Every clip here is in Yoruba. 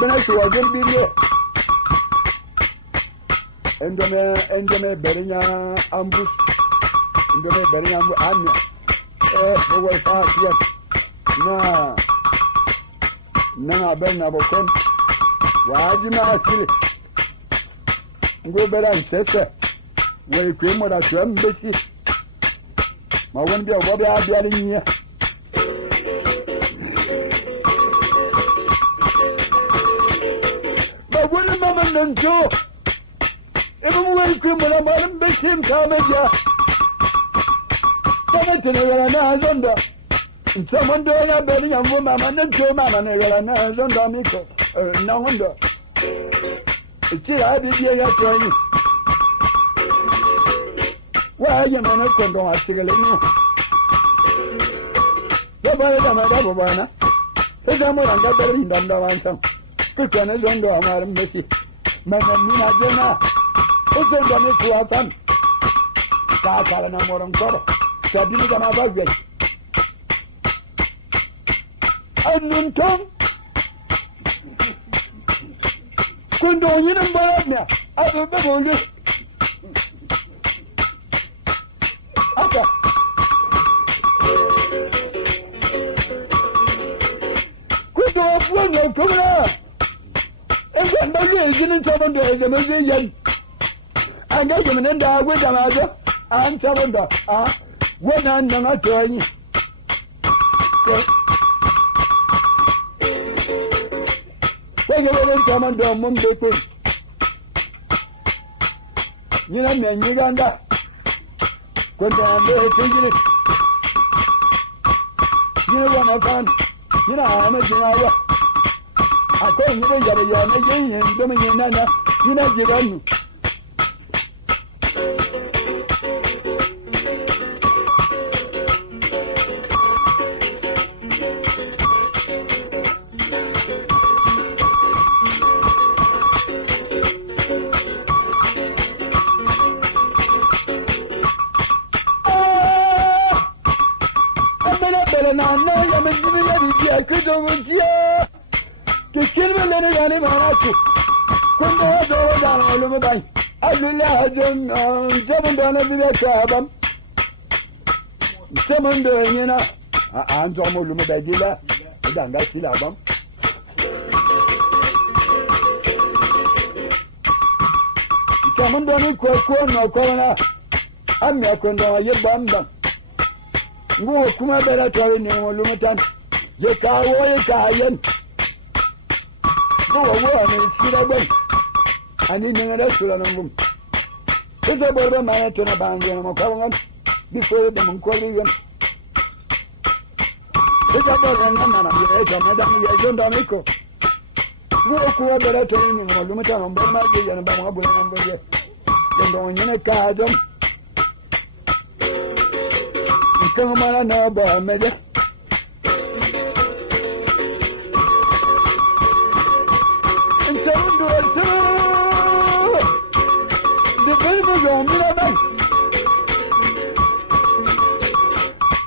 bana shi wajen bidiyo endome berinya ambush endome berinya ambu anya bawai fa tiya na benna bokon wajima asili ngo beran sese wai kwe mo da tuam besi ma won bi obo bi abia ni nya ba won ma man nan jo ibu wai kwe mo da malam besi ta meja sama tene yara na zonda sama ndo na beri yambo mama nan jo mama ne yara na zonda miko na hondo Chira di ya toyi wa ya mana kondo asigale ni ya bare da ma da bana sai da mu ranga bari ndam da wancan ku kana zondo amarin mesi mana ni na jena ko da ne kuwa tan ka kala na moron ko sabi ni da ma ba gwe annun ton kundo yinin barat a bebe bonge aka kundo abuwan yau kuma in kan dauke ginin sabon da ya jama zai yan an ga jami'in da agwai da mazo an sabon da wannan nan a tuwanyi Saya orang zaman dah membetul. Ni nak menyanyi anda. Kau dah ambil sendiri. Ni nak makan. Ni nak anak jenayah. Aku ni pun jadi anak jenayah. Dia menyenangnya. Ni nak jiran. Zaman da yana an zo mu lumu da gila idan ga shi laban zaman da ni ko no ko na an ya ko da ye bamba ngo kuma da ra tare ne mu lumu tan ye kawo ye kayan ngo wo ne shi da ban ani ne da sura nan gum ita borba ma ta na bange mu ko before the Mongolian. It's a person, Nana, Madame Yazondamico. Go to a better training or Lumatan on Burma and Bamabu and Bamabu. Then going in a cardum. Come on, no, but Mede. And seven to the baby on Milan.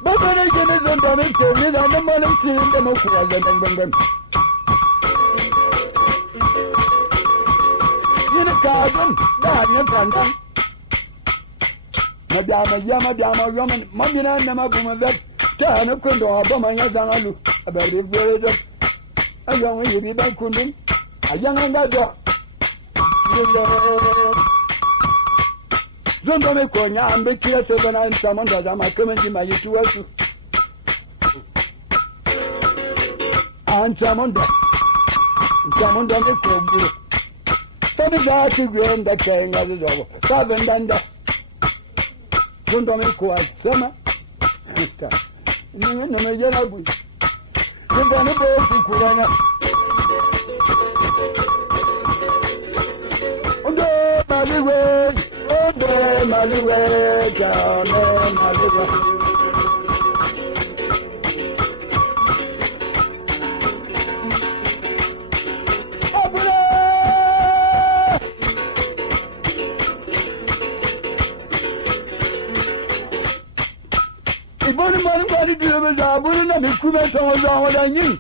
Bana gene zondanın kovni lanı malım sirinde mo kuvallanan bangan. Yine kadın daha kandan. Madama yaman mamina nama bumadat. Tahana kundo abama ya zanalu. Abari veredo. Ayang yibi ban kundun. Ayang angado. Zondanın konya ambe kira sebana insamon da zama kemenci mayitu wasu. Ancaman da ne komburu. Tabi za su gwiyon da kayan gazi zago. Sabin dan da. Zondanın kowa sama. Ni mai yana bu. Zondanın ba wasu kurana. Ondo maliwe. Ondo maliwe. Jane maliwe. Bari diyor da bunu da bir kume savaşa olan yin.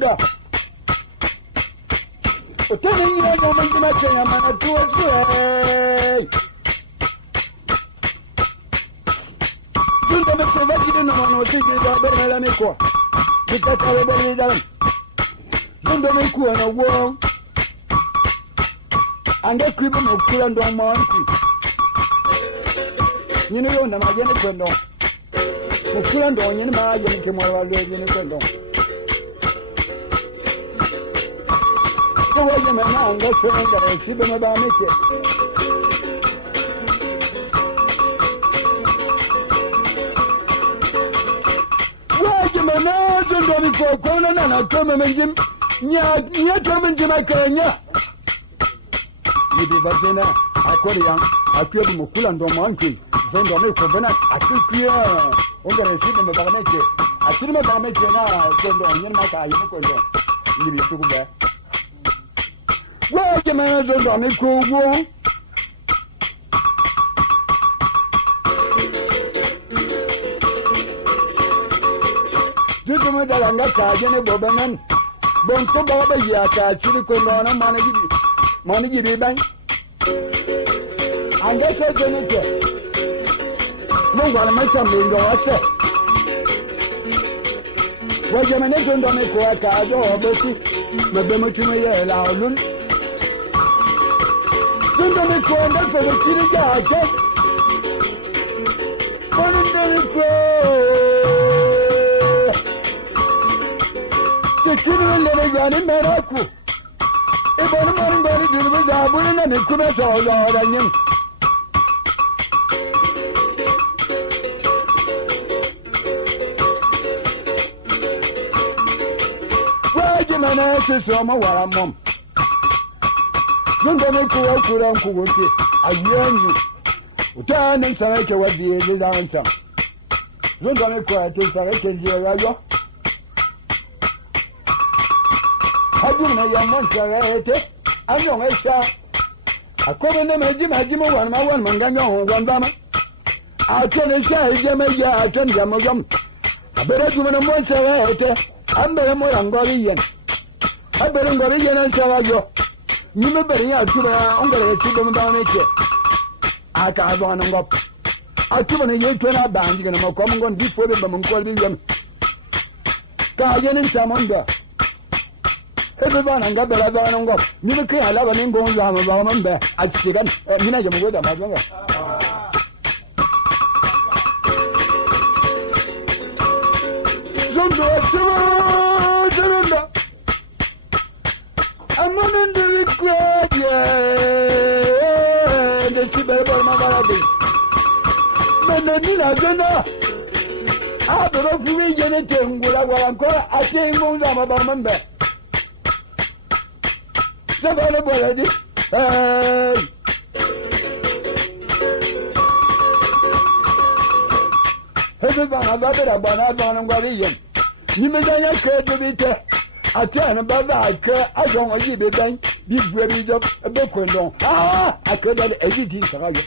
zonda utene nyina ngoma njima kenya mana tuwasi zonda mekova jide no mwana wasiji da berna la mekwa dikatare berni dalam zonda mekuwa na wo ande kwibu mokula ndo mwanku nyine yo na majene kwendo mokula ndo nyine majene kemwa nyine kwendo so waje mana anga sonda sibe na ba meke waje mana zondo mi ko na kama menjim nya kama menjima kanya yibi bazena akoriyan akwebu mukula ndo mwanki zondo me ko bana akikuya ongara sibe me ba meke asirima ba meke na zondo nyine mata ayi ko ndo yibi sukuba waje mana zondo me ko wo Jutu dala nga kajene bobanan bon ko baba ya ka chiri ko ndona mani gibi ban anga se jene ke mo wala mai sam ndo wase waje mana zondo me ko ka jo obesi mabe mo chuma ye la olun zondo me ko nda so chiri ja ke kono ndere ko Kirwele gani meraku. Ibani marin gani dirbe zabuni na nikuna sawala oranyim. Waji mana soma waramom. Zunda ne kuwa kuran ku wote ayenyu. Utanen sarake wadi ye zaman sam. Zunda ne kuwa te sarake je rayo. Hajuna ya montarete anyo ngesha akobe ne majima wan manganyo wan bama atene sha ijeme ya atene jamogam abere juma na montarete ambere mo yangori yen abere ngori yen an sawajo nyime bere ya tuba ongere tibo mba meke aka abana ngop atuba ne yeto na banji na makom ngon bifo be bamko bi yem ka yenin samonda ebe bana nga bela bana ngo ni ke ala bana ngo za ma ba man be a cikin mina je mugo da ma zanga zondo zondo amana de kwaje de sibe ba ma ba de mena ni la zona abro fuwe je ne tengula wala ko ate ngo za ma ba man be Sabana boladi. Hey. Hebe bana babera bana ngwari yen. Nimezanya kedo bite. Atana baba aka ajon oji beban bi buari job be kwendon. Akeda de editi sagayo.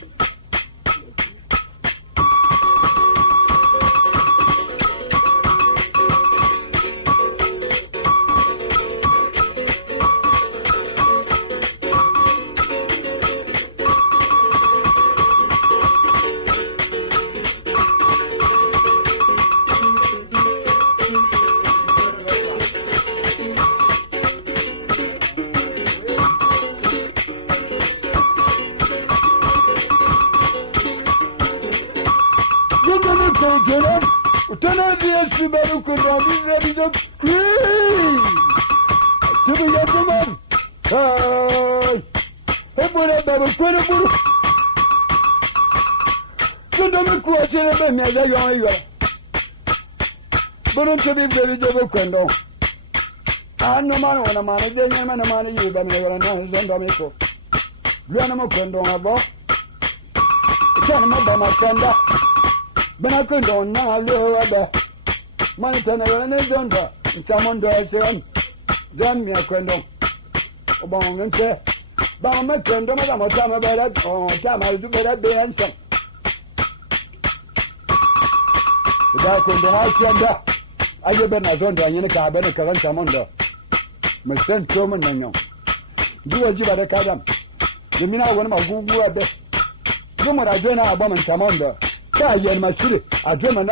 Utana diye sibaru kudabi rabido kwi. Tibu ya tuman. Ay. Hebule babu kwene buru. Kudabi kuwa chene be meza yon yo. Burun tibi rabido kwendo. Ano mano wana mano jenye mana mano yuba ni yora na zondo miko. Luana mo kwendo ngabo. Chana mo ba makanda. Bana kwendo na lo aba. Manitana yora ne zonda. Ntamondo eseon. Zami ya kwendo. Obangente. Ba ma kwendo ma mo tama bela. Tama du bela be ansa. Da kwendo ma kwenda. Aje bana zonda nyine ka bana karanta mondo. Masan Toman Nanyon. Do a jiba the Kadam. The Mina one of Google at the Woman I join our bomb and Tamonda. Kayan Masuri, I dream an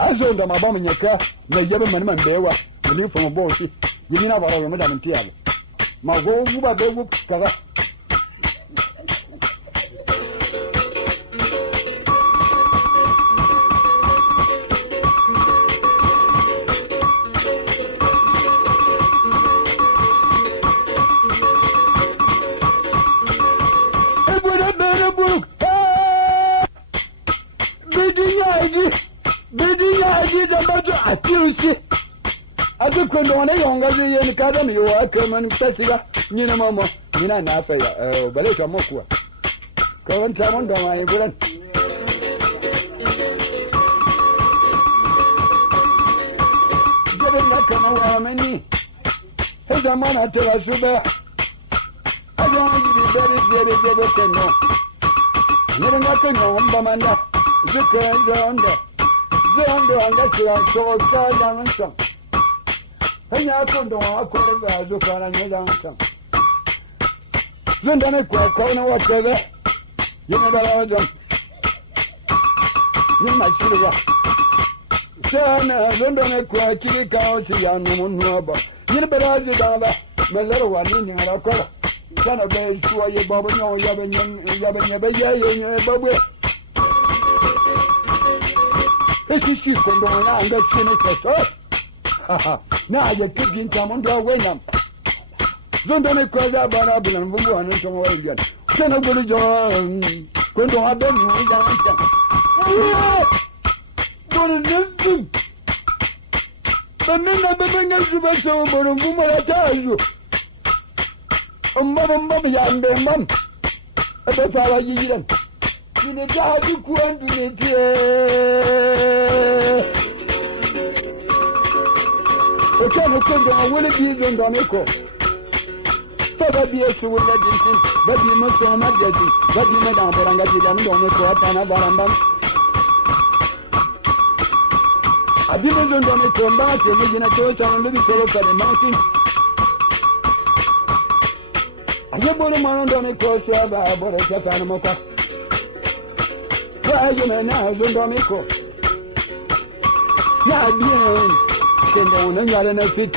I zoned my bomb in your car, the Yaman and Bewa, the new from a boat. You mean about our Madame Tiago. My go over the whoop, Kara. I feel sick. I do not know any in Academy or come and Tessiga, Nina Momo, Nina Napa, Baleta Mokwa. Come and come on, my brother. Get it not come over many. Here's a man I tell us about. I don't want to be very no. Never got to know, Bamanda. Zucker and there. Zondo angasia so Janson. Hanya kondo akola zokana nyansan. Zondane kwa kona whatever. Yimebala ozam. Yima shiriwa. Sana zondane kwa kirika ochi ya numunwaba. Yimebala zidaba. Melero wani ngara kola. Sana be suwa ye babo nyo yabenye babwe. This is you going on and that's finished. Now you're kicking someone to away now. Don't cause up on up and move on into away again. Can I go to John? Going to have them down. What is this? The men of the bringers to be so, but a woman I tell you. Mum, and their mum. That's how I eat them. In the jar you want to make the kind of thing I will be on Doneco. So that be a so will let you see, but you must not get it, but you know, Baranga, Doneco, and Barambam. I didn't on Doneco, but you're making a church and living solo for the mountain. I don't want to man on Doneco, so I bought a set animal. You may now don't Doneco. Yeah, bien. Send on and a fit.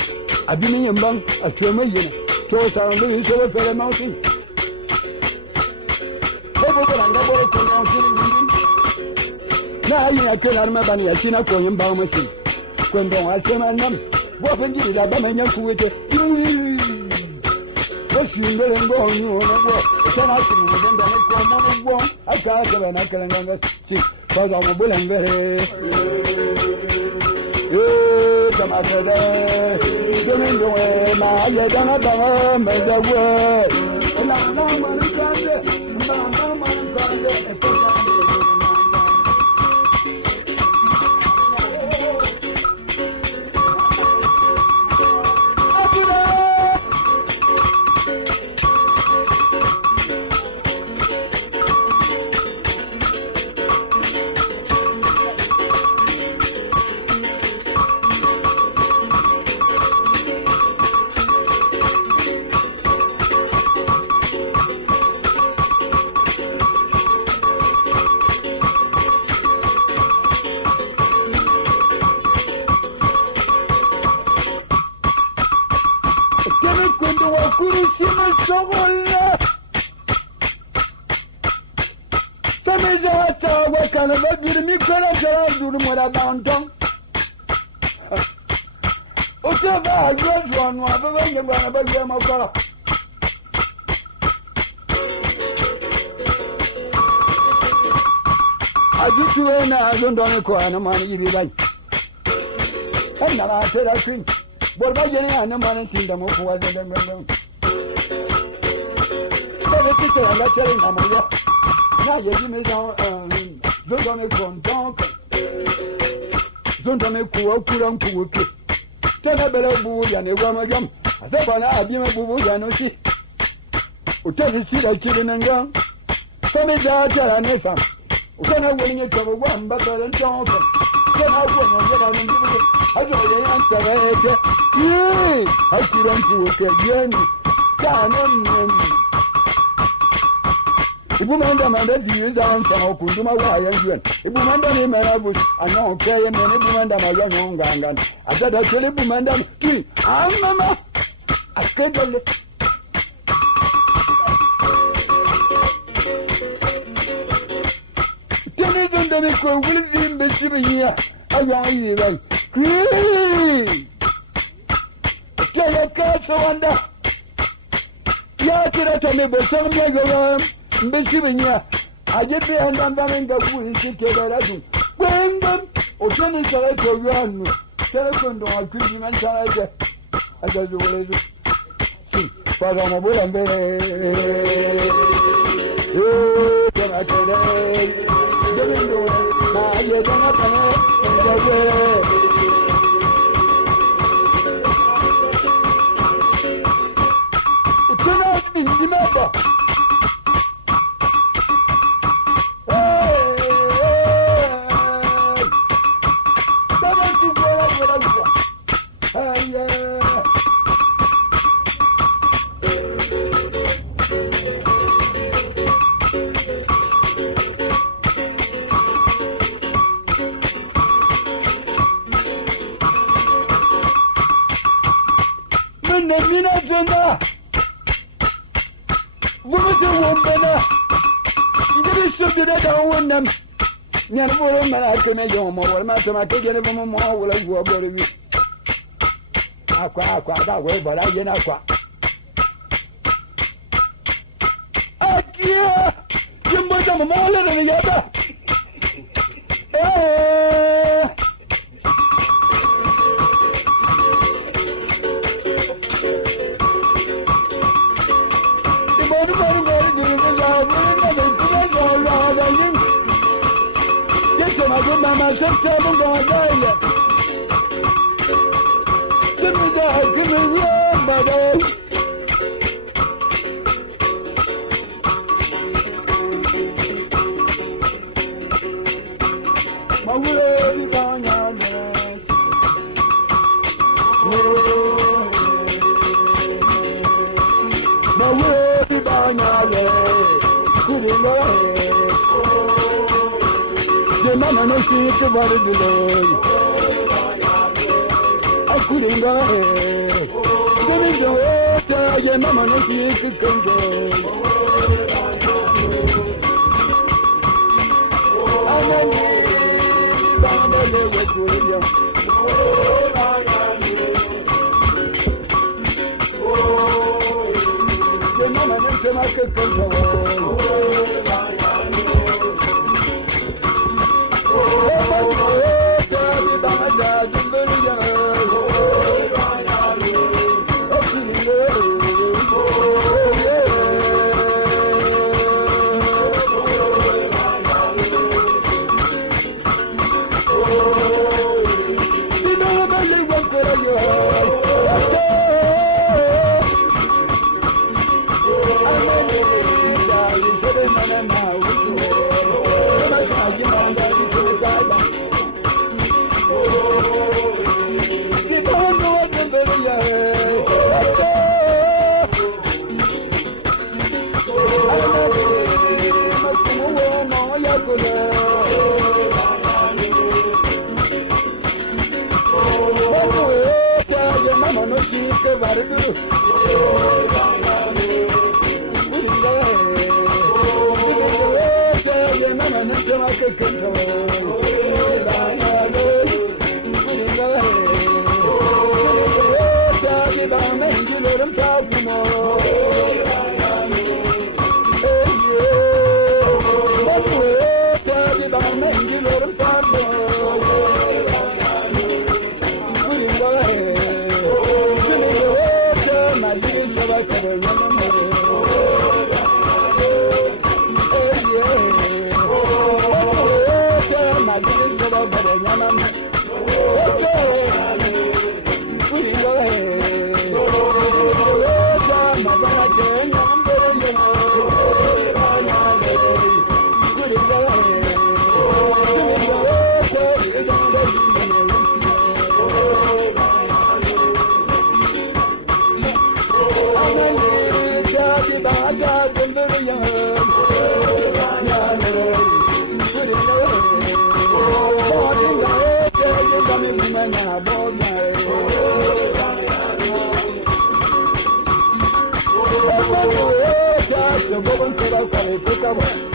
I've been in a month, a 2 million. So I'm living so for the mountain. Now you can't remember me. I see not going by my seat. When don't I say my name? What when you are coming up with it? What's you letting go on you on the work? Can I see you then the next one? I can't have an uncle and younger chick, because I'm a bull and very. Come out there. Don't enjoy my yet another make the word. And I'm not one to come there. I'm not one to come there. I don't know any money you like. And now I said, I think, but by getting a money in the most was in the room. So the teacher and that's telling them, now you give me down, don't make one donk. Don't make cool. Tell a better boo and a woman jump. I said, I'll be a boo and no see. Who tell you see the children and young? So they tell a nation. When I win it over one, but then don't. Then I win and get on and give it. Ajo yan sarete. Hakiran ku ke yeni. Kanan yeni. Ibu manda manda diyu zan sama kunduma wa yan. Ibu manda ni merabu anon keye mene ibu manda mazo nyongangan. Adada tele ibu manda ki amama akedele. Kene zonda ni ko wuli mbesi biya. Ayo yi ran. Kele kaso wanda. Ya kira tame bosan mwa yoram. Mbesi binya ajepe andanda menga kuhi kike daradu kwenda otoni sarete oyanu sere kondo akiji na sarete ajazulezu si para mabula mbele kama tere dendo na yedana pane ngawe utona indimaba Mina jona Bumete wombena Ngiri shogire da wonnam Nyan boro mala kene jomo wala ma tama tegene bomo mo wala go boro wi Akwa da we bala yena akwa Akia Jimbo da mo wala ne yaba Mama said, "I'm going to die." Give me that, give me that, buddy. My way down your neck. My way down your neck. Good enough. Mama no see to body below. I couldn't go ahead. Giving the water, yeah, Mama no see to control. I know Baba was William. The Mama no see my control. Gobon Kura Kare Kukaba.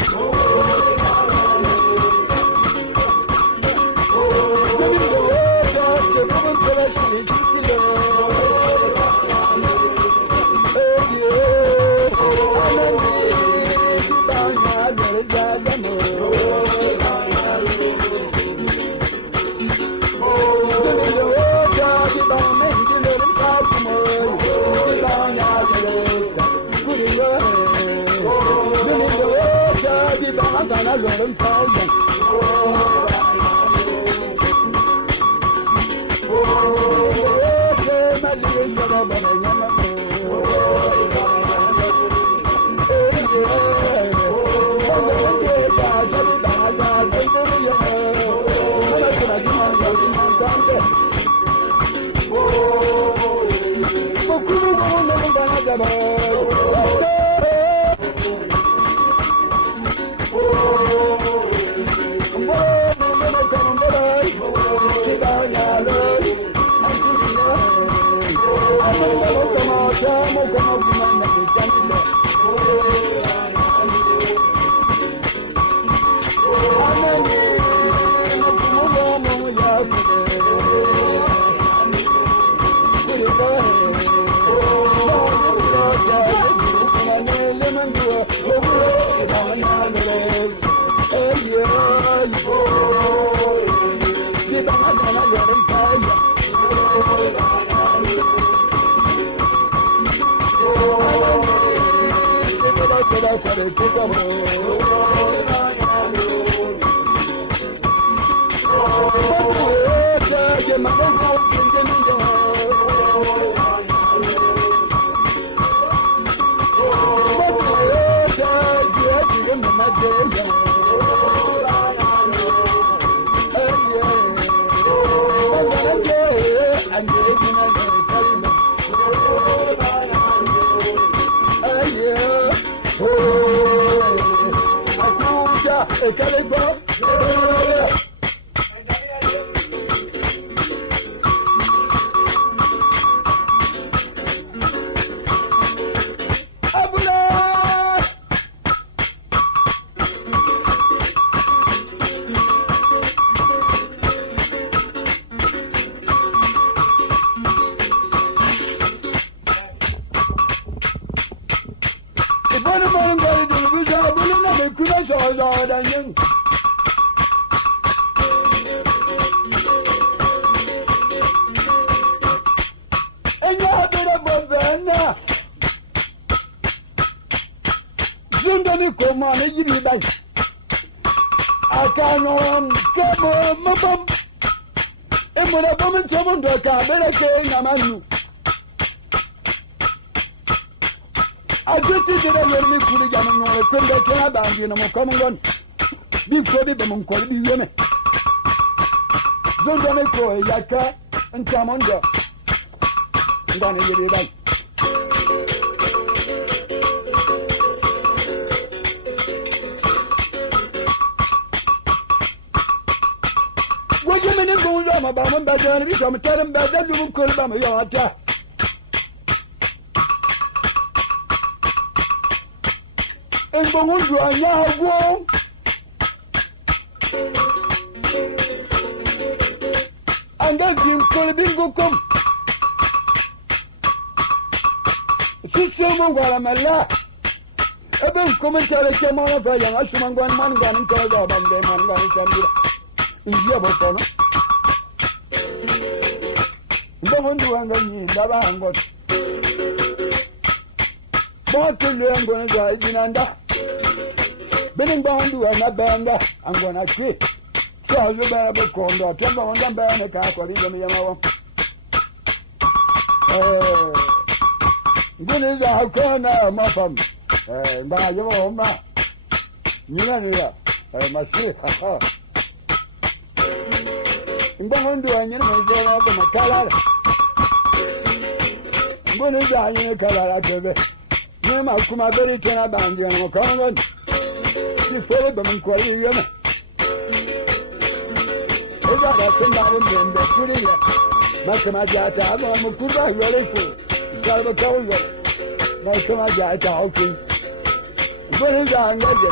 Buruzangaje.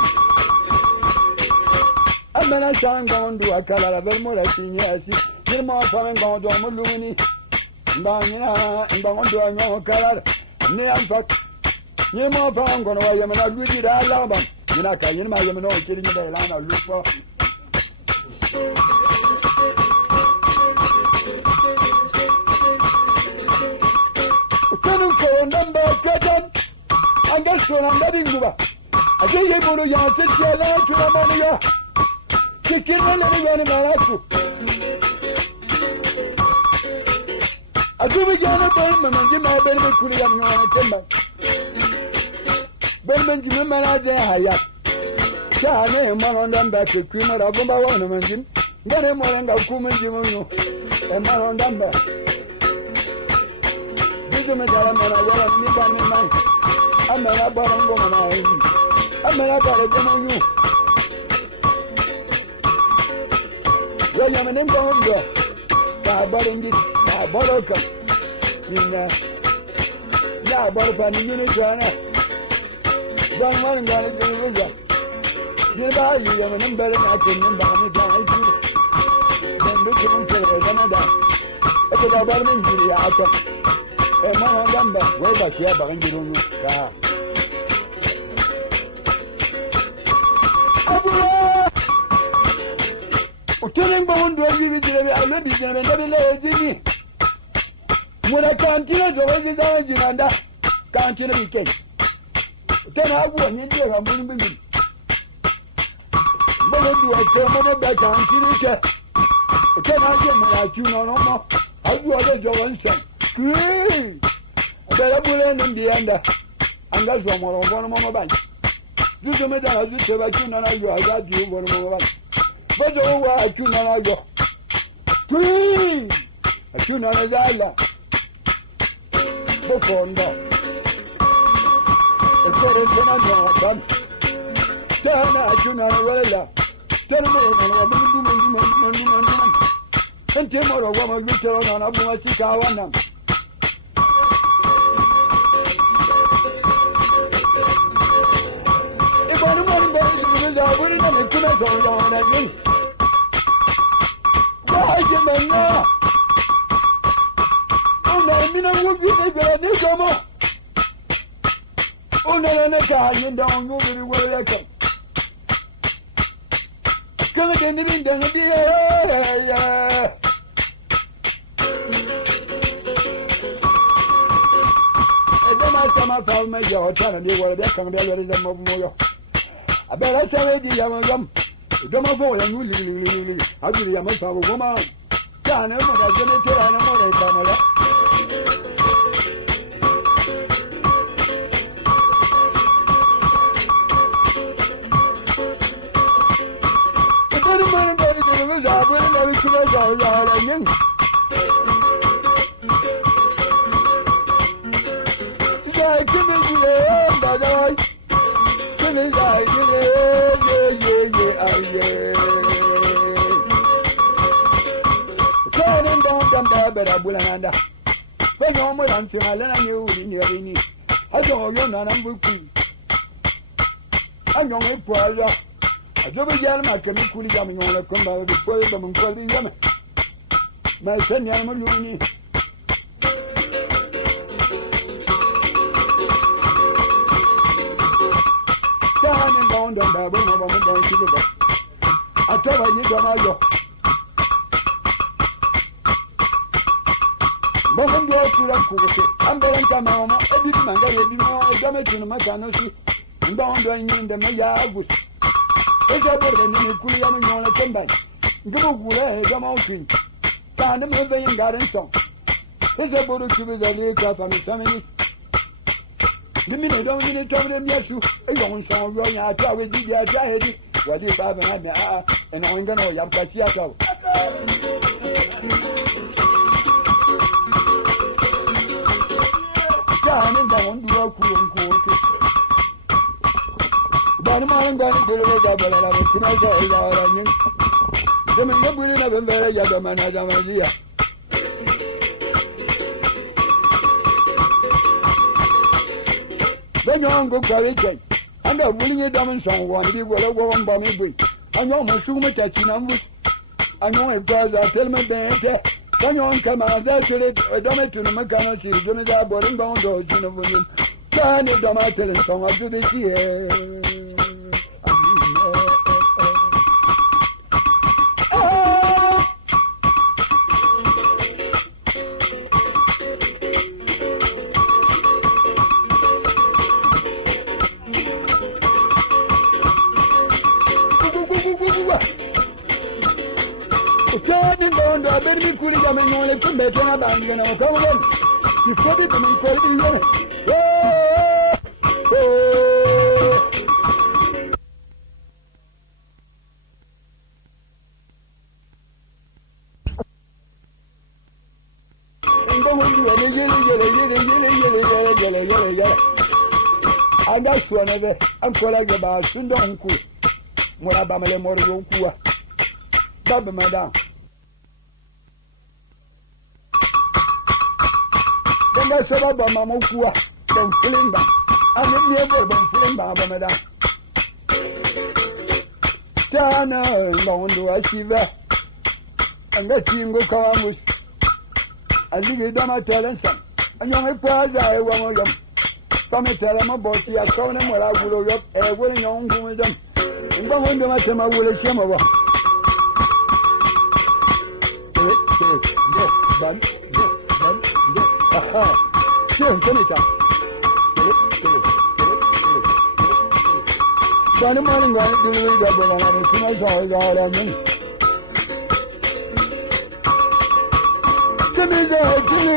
Amana shangondu akala vermora sinyasi. Nirma famen gondo muluni. Ndanyina ndangondo anyo kala. Ne amfak. Nirma famen gondo yamana ludi da laban. Nina ka yinma yamano kirin da lana lupo. Kanu ko namba kadan. Anga sonanda dinguba. Ake ye bolo ya se tiela tuna mania. Kikina le yani maraku. Ake bijana bol manji ma bel me kuli ya ngwana temba. Bel manji me manaje hayat. Chane manonda mba kikina ra bomba wana manji. Ngane moranga ku manji munyo. E manonda mba. Bijo me dala mana yala ni ba ni mai. Amela barango mana ai. Amela bare demonyu. Ya yamanin bondo. Ka baringi, ka baroka. Ninna. Ya barfa ni ni jana. Dan man ga ni ruja. Ni ba yi yamanin bare na tin ba ni ja ai ku. Dan bi kun tere da da. Eko da bar min jiri ya aka. E mana gamba wai ba kiya ba ngiro nu ka. Ukiling bawon do yiri jire alo di jire ndabi le ezini. Muna kantina do wazi da jinanda. Kantina bike. Tena abu ni ndiye kambuni mbili. Mbele duwa ke mbele da kantina ke. Tena aje muna chuno no mo. Abu ade jowan san. Bele bule ndiyanda. Anga zo mo rongo mo ban. Zuzo me da zuzo ba chuno na yo aga ju mo ban. But oh, I do not go. Please, I do not zala. Bokondo. The current one, Tana, I do not well. Tell me, and tomorrow, woman, you turn on a woman, if anyone goes to the wooden and the tuna on at me. Why, oh, no, I mean, I would be a new summer. Oh, no, no, you don't know very well. I come. Come again, in the I found my jaw, trying to do what they come there is a mobile. I better say, the young don't go and really, I do. I must have a woman. John, I'm going to tell you, Bulanda. When you're more than I knew in your knee. I don't know none of them. I know a poor. I don't know I can be cool coming on a combat with poor and calling them. My son, Yamaluni. Standing down the Bible, no one don't see it. I tell you, don't Bombing your Kura Kusi, I'm going to Mama, a big man, a damage in my canoe, and down in the Maya August. It's a better than you could have known a comeback. Go away, come out in. Found them a vain garden song. It's a boat to be the little from the feminist. The minute don't need to tell them yes, you don't sound wrong. I try with the idea. What is happening? And I'm going to have Cassiaco. Down down the road, Barman got to the double of a tonight. The men of a very young man, Adamasia. Then you go carry cake. anga bulinye damen son wan bi gola go ba mi bui anyo mo su me ta chinambu anyo e gaza telme dente kanyo kama za tele dame tunu makano chi dome za borin ba ndo chino bunyin kane dama tele son adu de chi Kani ngondo aberi kuli kama nyole kumbe tena bangi na makamu kifobi kama kweli ngene ngomo yele anda suana be ankola ge ba sundo nku mura ba male moro yonkuwa baba madam danga soba ba mama kuwa dan filimba ani ne bo ban filimba ba madam tana ngondo asiva anga tingo kawamus alige dama talensa anyo me paza e wa mo yam tome tele mo bosi akone mo la gulo yo e wole nyongu mo dam ngba ngondo ma tema wole shema ba ban aha shin tanita bani malin ga ni da bana na kuma sai ga ran min kimi da kimi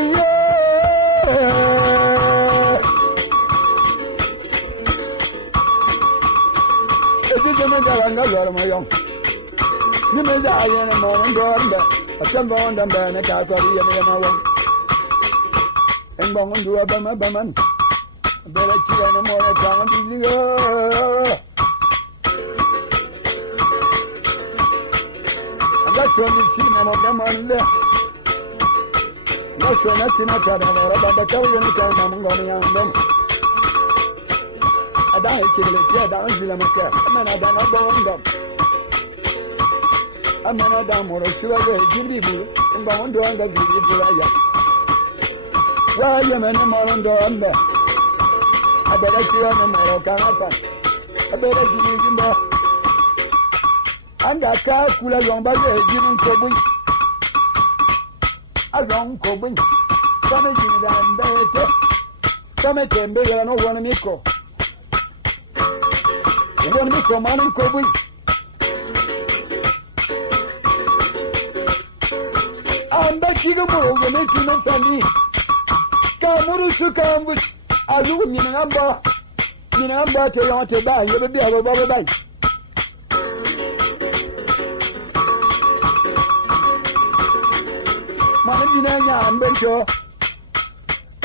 eji jama da ran ga yar ma yom ni me da ayena ma ndo anda akan ba wanda ba na ta tsari yana ma wan en ba mun duwa ba man bela ci na mo na ta mun ni yo aga to ni ci na mo da man le na so na ci na ta da ra ba ta yo ni ta na mun goni ya ndam ada ke le ci da an jila maka amma na da na ba wanda amana da moro shiwa ga jibri bu in ba wanda wanda jibri bu ya wa ya mena moro ndo anda abara shiwa na moro kana ta abara jibri jimba anda ka kula yomba ga jibri ko bu azon ko bu kama jibri da anda te kama tembe ga no wona miko manan ko bu anda kiga moro gane kino tani ka muru su ka ambus azu ni namba te yonte ba yebe bi aba baba bai mana mina nya ambe to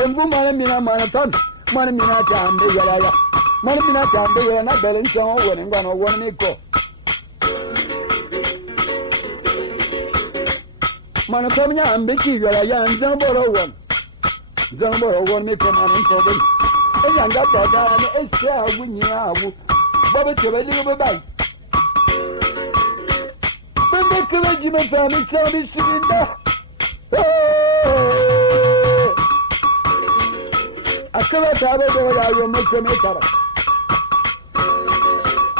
embu mana mina mana tan mana mina ta ambe yala ya mana mina ta ambe yala na belen so woni ngano woni ko mana kamnya ambe ki gara ya nzan boro won me ko man ko be e yanga ta da ne e se awu nyi awu babe te be ni be bai bembe ke be ji me fa mi sa mi siginda akala ta be do ya yo me ke me tara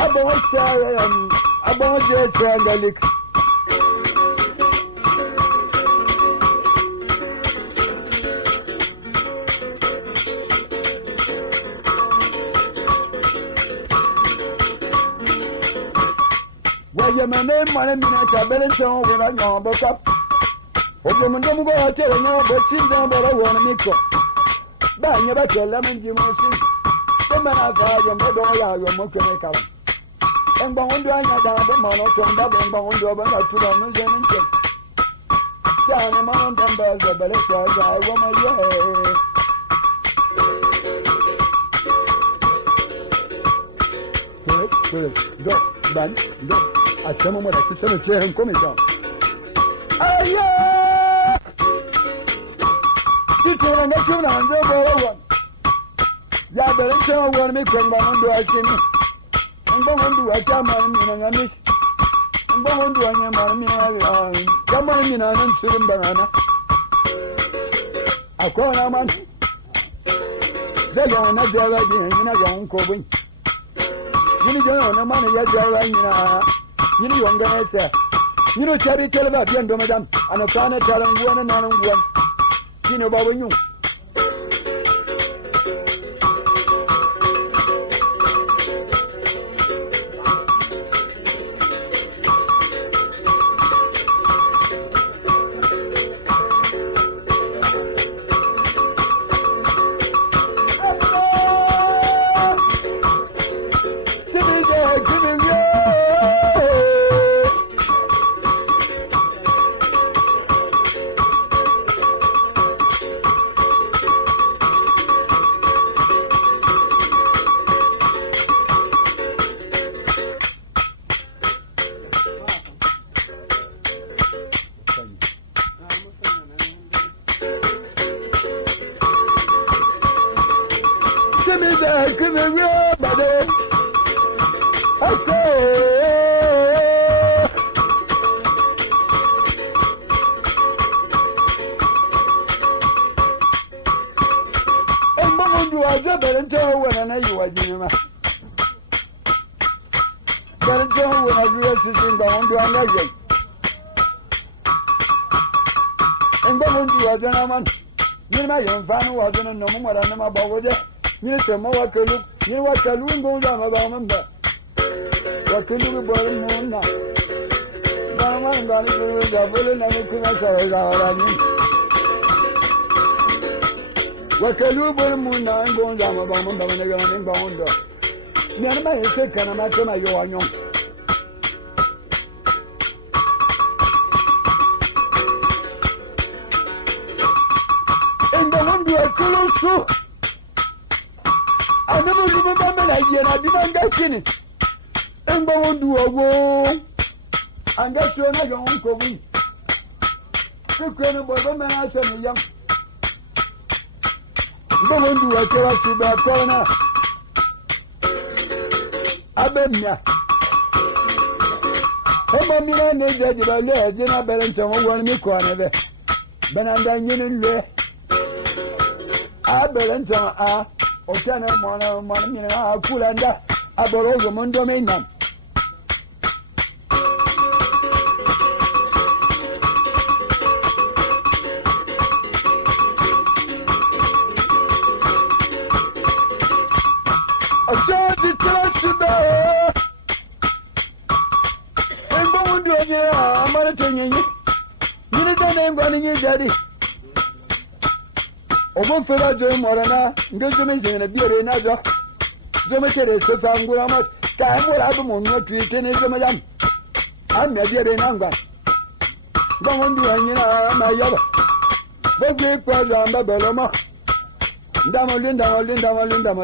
abo cha ya abo je ngalik yemene mane mina ta belenso wona nyombo kap ojo mundo mugo hotel nyombo sinda bora wona miko ba nya ba tella men jimo sin semana ka yombo do ya yombo kene kala engba wondo anya da ba mono to nda ba engba wondo ba na tulo no zenin ke ta ne mono ndamba za belenso za wo ma ye go ban go achama mara kisema chehe mkomi sawa ayo titera na kuna ndo bora ya bere chama wona mi kwenda ndo ashini Ngbandu wa chama mina ngani. Ngbandu wa nyama mina chama mina nan sirin banana. Akona man. Zaga na jawa din ina ga unko bin. Yini jana na man ya jawa ina. Yini yonga neta. Yini chari kelba bien do madam. Ana kana taranguwa na nananguwa. Yini babu yun. Give me real body. And Mamma, you are the better tell when I know you are Jimma. Better tell when I dress in the under and and Mamma, you are the gentleman. You know, your family wasn't no more than my body. You can more work a look. You know what? Kalu goes on about them. What can you borrow more now? One got it with the villain and the Kuna. What can you borrow more now? Goes on about them when they're going in Bondo. Never is a kind of matter you are young. And the one you are close to. I never remember that year. I didn't get it. And go on to a war. And that's your uncle. The woman I said, young. Go on to a terrace by corner. I bet ya. Come on, you know, judge by leg, and I bet some one me corner. But I'm done in there. I bet some Otana Mona Kulanda Aborogo Mondomena. A judge is to and Bondo, I'm monitoring you. You know the name running you, Daddy. Omo fela jo morana ngezo me jene biere na jo zo me tere so fangura ma ta mo la do mo no tuite ne zo me jam am me biere na ngba ba won du anyi na ma yaba ba gbe kwa za mba belo ma ndamo linda ma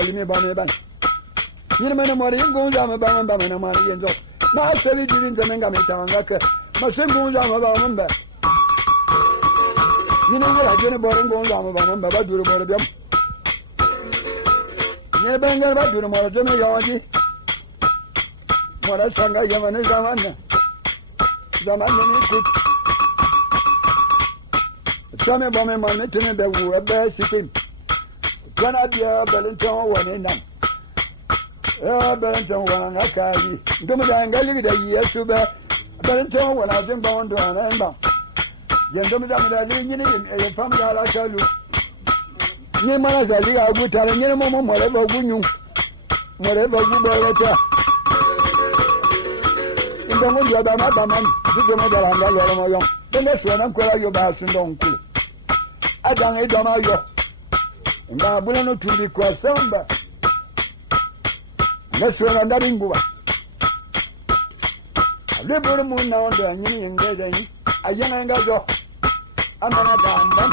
limi ba me ban yiri me no mo ri ngun za me ba me na ma ri enjo ma seli dirin ze me nga me ta nga ke ma se ngun za me ba mo mba. You know what I didn't bother going on about Baba Duru Morbium. You bang about Duru Morbium, Yaji. What I sang, I am an Zaman. Zaman, some of them are mentioning that we were best sitting. Can I be a Belenton one in them? Belenton one, I carry. Dumadanga, the year to be Belenton when I didn't go on to an end. Yendom zamda lingini e famda la chalu ni mana zali agu tare ni mo more ba gunyu more ba gu ba lata inda mo ya ba ma ba man du mo da la ga mo yo de ne so na ko la yo ba sun don ku adan e do ma yo inda bu no tu bi ko samba ne so na ndari nguba le buru mo na onda ni nge de ni ayana nga jo amana gamba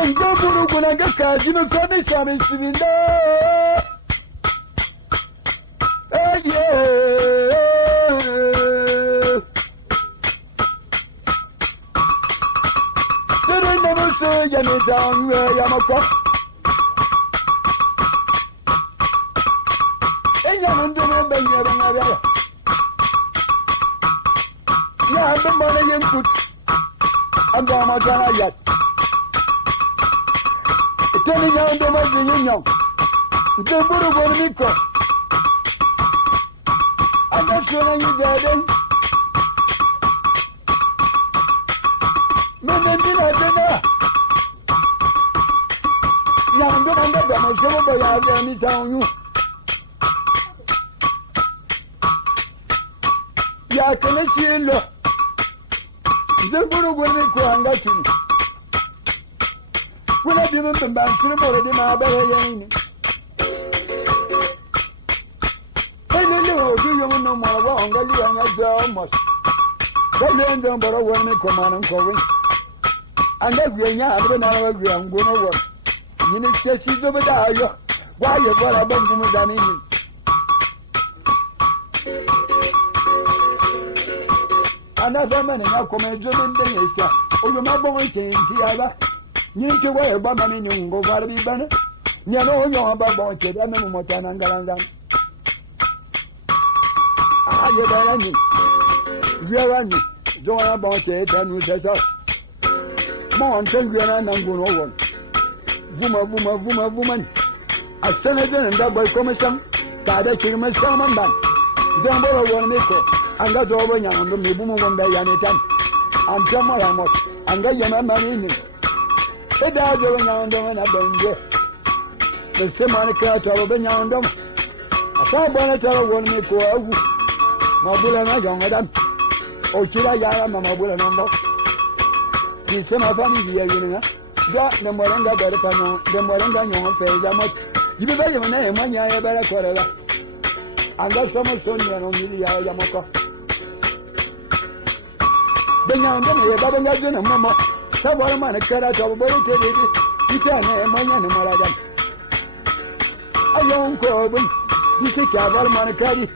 enjo buru kuna ga jino kame shame sivinda down where Yamako. And don't bend your yeah, I've been money input. I'm going to try yet. Telling you the way you know. The Buru Nico. I'm not sure you get in. Dinner. Now, don't let them go by any town you. Ya can see you look. The Buru will be crying at you. When I didn't come back to the body, my belly. I don't know, do you know more wrong? I didn't know much. They learned them, but I want to come on and covering. And every year, I'm going to work. You need to see the video. Why you got a bump with an evening? Another man, I come and join the nation. Oh, you're not going to change here. You need to wear a bump in your go for the banner. You know, you're about going to the minimum time and Galangan. Ah, you're running. You're running. Join about it and we say, Mon Tenguana and Guno. Woman. A senator and double commission, directing my salmon ban. Don't borrow one nickel, and that's over young, the Mibumo one day and it. I'm Jamaramos, and get your man in it. It died going on them and I've been there. The same cat of the young them. I saw Bonnet one nickel, Mabula and a young madam. O Chila Mamabula number. The same of family here, you know. The Moringa better the Moringa young face, much. You be very name, one year better quarter. And that's some Sonia on the Yamako. The young woman, a double legend of Mamma, several man, a carrot of body, you can't name my young a young Corbin, you see, Caval Manacari.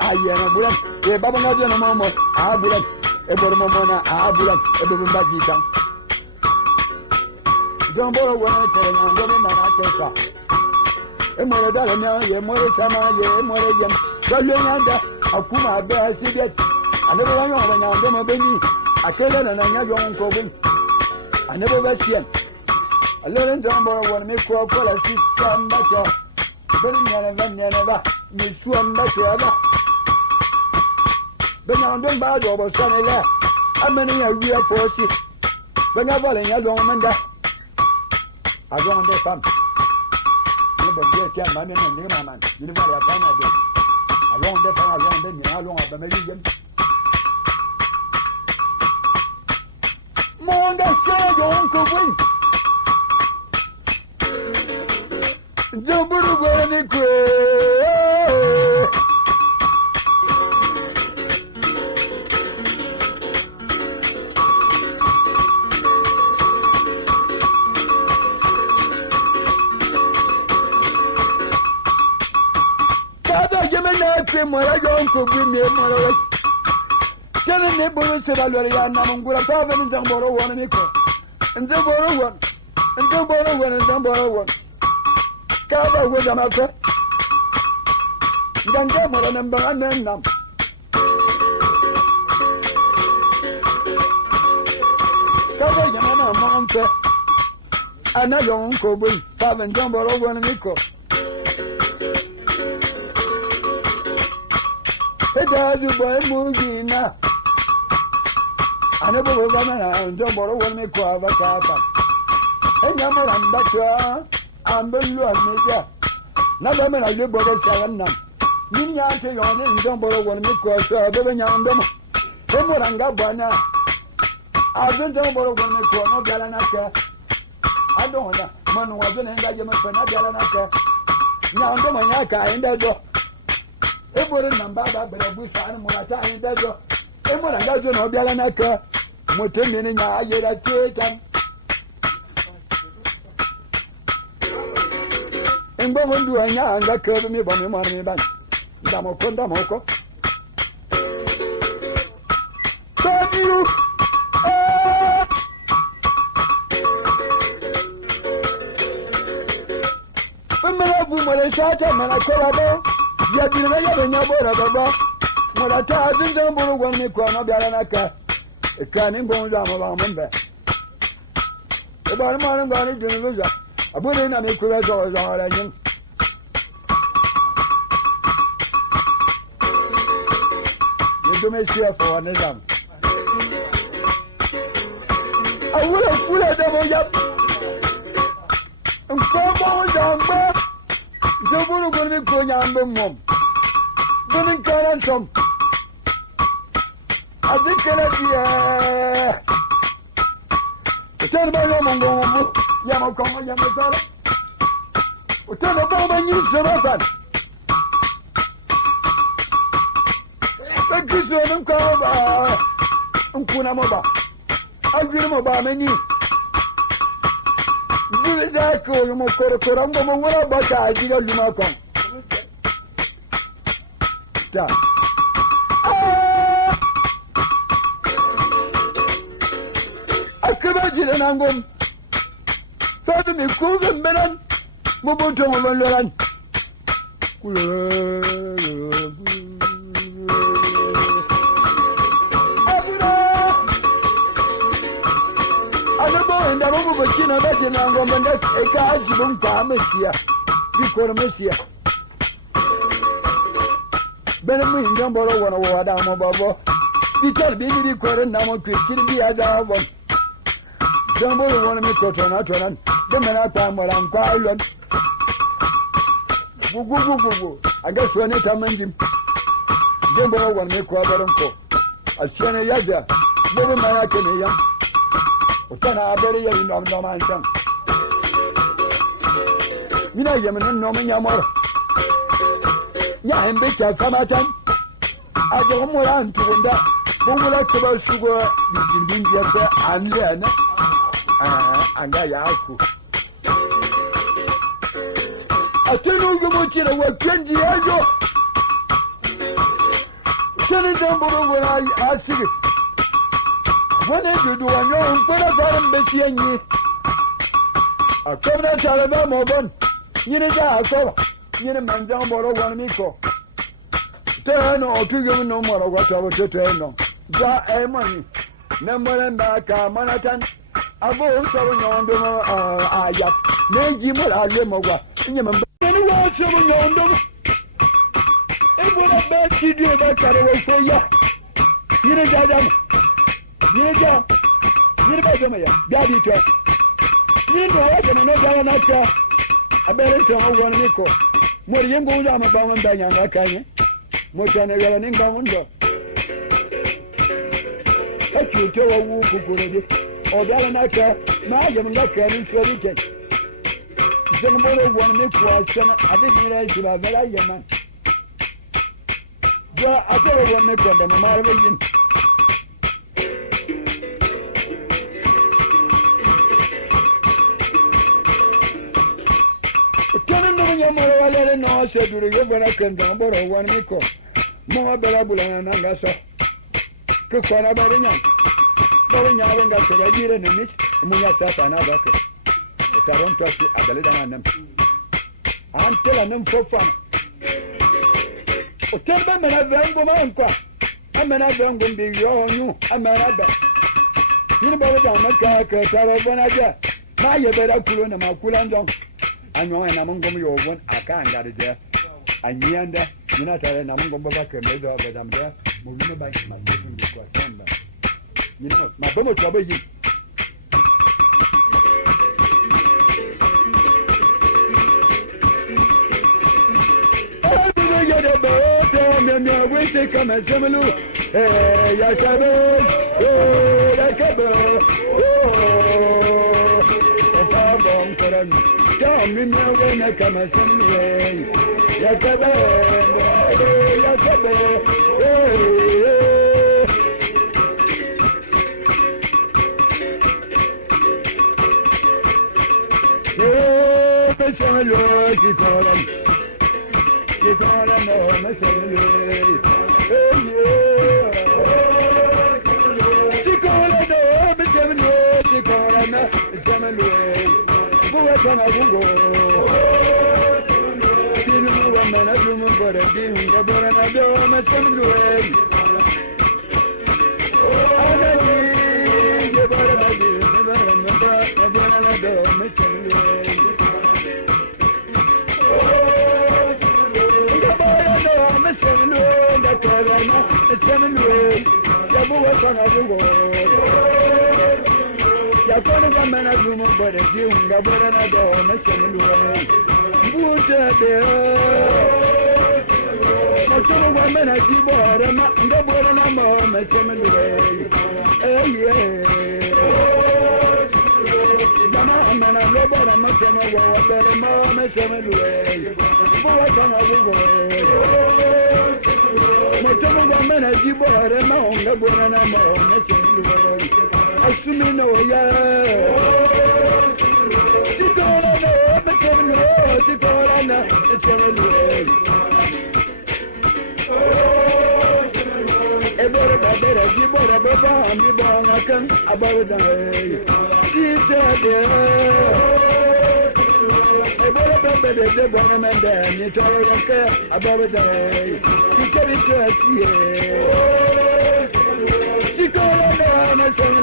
I am a bullet, a Babanajan of Mamma, a bullet, a Bormona, a bullet, a Bubaki. Don't borrow one of the young a more than a more summer, a more young. But you under a Puma bear, see that. I never run over now, baby. I tell her and I young Corbin. I never was yet. I learned to borrow one make for a system better. But never, Miss Swan better. But now don't bother over Sunny left. How many are we are for you? But never in your own man. I don't want to come. But yes, yeah, my name is Nirman. You know what I found out. I long the power, I long the how long I've been making. More than say, your uncle win. Jump over the crow. I don't bring me more. Tell the neighbors said I learned I'm going to cover and don't borrow one nickel. And don't borrow one. And don't borrow one and don't borrow one. Cover with them after. Then get more number and then them. Cover them and a month. And I don't go with 5 and don't borrow one nickel. You boy movie now. I never was on and don't borrow one make for a car. And I'm back to I'm below me. Never mind, I live by the Salam. You are to your name, don't borrow one make for a baby young them. Then what I'm got by now. I don't borrow one make for no galanaka. I don't know. Man wasn't in that you must not galanaka. Now I'm going to in that door. Every number but a bush animal in that door. Everyone doesn't know Galanaka. Mutimini, I get a chicken. And what will do I know? And that curve me by me money bank. Damoko. Thank you. bu mole shata mana korabo ya dinna ya benya bora baba mala ta dinda buru gwani ko no biara naka kanin gonza ma ba mun ba e ba ma nan gani dinna za abune na me kura zo zo ala yin ye do me sia fo wa nizam awula kula da mo ya Nkomo jamba, jaburu gani ko nyambem mom. Gani karan som. Adikela dia. Utan ba yo mongo mongo, ya mo komo ya mo sala. Utan ba ba ni zarasan. Takiso nan ko ba. Nkuna mo ba. Agiri mo ba meni. Gure ko mo koro ngo mo wala ba ka jiga luma kon ta akaba jira nangom tadu ni ko zambenan mo bonto mo loran da babu baki na da jina gomban da ka ajibin ka masiya bi ko masiya ben mu hingan boro wona wa da mo babo bi tar bi ni ko ren na mo kwir bi ya da bon dan boro wona mi ko tona tonan da mena ta mo ran ka ilon gugu aga so ne ta manjim dan boro wona mi ko baran ko a shene ya da bobo ma ya ke ne yan Utana abere yeri nom ansan. Yine yemin nomun yamor. Ya hembe ka kamatan. Ajo muran tuunda. Bungula keba sugo dindin yasa anle na. Anga ya aku. Atenu gumuchira wa kendi yajo. Sene damburu wala asiri. Wani dudu wannan kuna farin basiyan yi a kwamna tare ba mobon yini za a soba yini manjan boro wani miko ta yana otu yi nan mara wata wata ta yana za a yi mani na mara da ka manatan abubuwan sabon yawon domin a yap na yi mara ale magwa inye man bani wa sabon yawon domin ibu na ba cidiyo ba kare wasu ya yini jajama Yega, yirba zamaya, gadi to. Yinda wata na gawa na ta. Abere ta hawa ne ko. Mor yengo uja ma ba man banya na kanye. Mo ta ne gala nin ba mundo. Ake to wa wu kukure de. O dala na ta, ma ga mun ga kanin sori ke. Zan bolo wani ne ko san ade ni ra shi ba ga yaman. Ja ade wani ko da ma marbe yin. Moro wale no se duru yo bana kanda boro wani miko mo bela bulana nanga so ko kwana bare nya boro nya wenga ko gire ne mit mu nya ta na ba ko ta ron to si adale dana nam an tela nam fofa o tembe mena vengo ma enko amena vengo bi yo nyu amena ba ni boro da maka ka taro bana ja ma ye bera kulo na makula ndon anyo na mun gomu yo won aka anga de anyanda nina tare na mun gomu ba ke me do ba dam de mu ni ba ki ma ni ko sanda ni ma bomo to ba yi ya de ba te me me we se kama semelu ya sabe la kaba ta bon koran من وين كما سمي يا كباب يا كباب يا بشملو كتارم كتارم مسملو كتارم بشملو كتارم مسملو Buwa sana bugo, man, I do my brother, being the brother, I do my son, the way. I'm not the brother, I do my brother, I do my son, the way. The boy, I know my son, the way, the brother, the son, the way. The boy, son of the world. The brother, the man, I do my brother, the brother, I do my son, the way. Buddha there. Some women I see board and the board and I'm on my seminary. Eh, yeah. I'm a robot, I'm a seminary, but I'm on my seminary. Boy, can I go? Some women I see board and I'm on the board and I'm on my seminary. I see me no, yeah. It's gonna do it. Everybody better give what a baby and you born I can about the she's dead. Everybody better the born and then you try to care about the she can it just she call on the son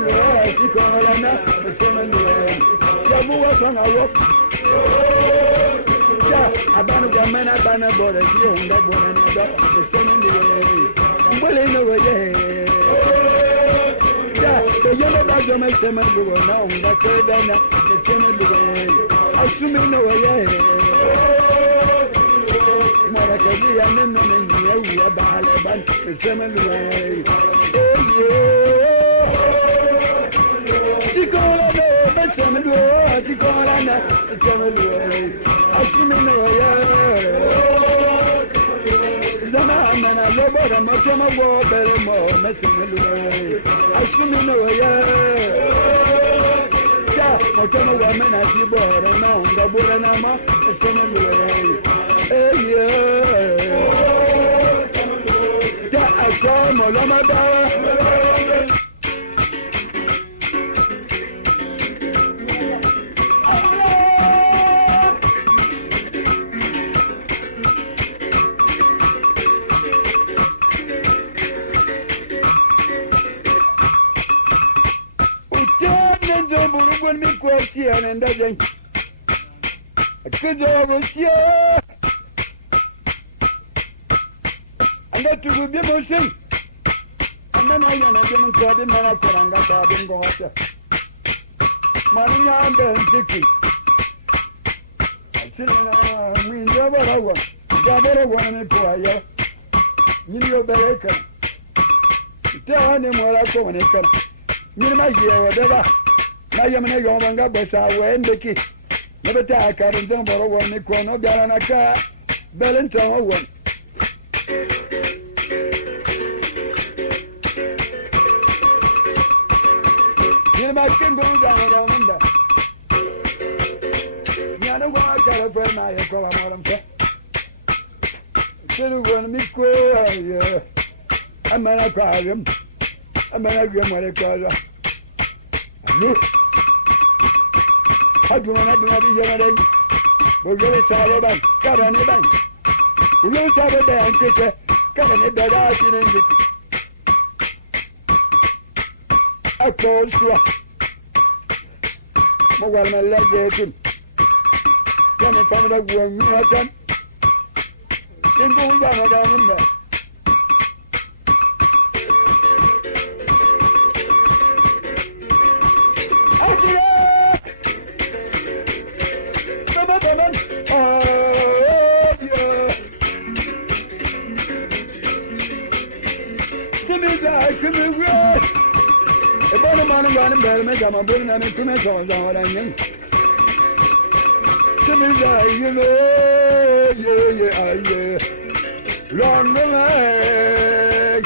she call on the son the was on a walk. Abana Gamana Bana Bora, you that one and the same in the way. Well, in the way, the yellow dog of my stomach will know that the same in the way. I swim in the way. Maracadi and then we are Balaban, the same in the way. She called on the same in the way, she called on the same in the way. I see me no Zaman and I love it, I'm not gonna go better more, messing with the way. I see me no I come a woman as you bought and now the board and I'm up, it's in the way. I saw Moloma. When we question and doesn't good over here and that to be motion and then I am a German garden and I can get out and go after Maria and the city. I said, we never have one. Never one to a year. You know, Bereka. Tell him what I told him. You might hear whatever. I am a young man, but I went the key. Never take out and don't borrow one, Nicono, Garanaka, Bellington, one. You might can go down around window. You know what I tell a friend, I call him out. Still one me square, I'm not a problem. I'm not a good one, I call her. Look. I do not do anything. We're going to try it back. Got on it back. We don't have a band, sister. Got on it back. I didn't. I close to her. My one, my leg there. Come and find out one, you know, son. Then go down in there. I'm bringing them into my songs on what I mean. To me, you know, yeah. Long the leg.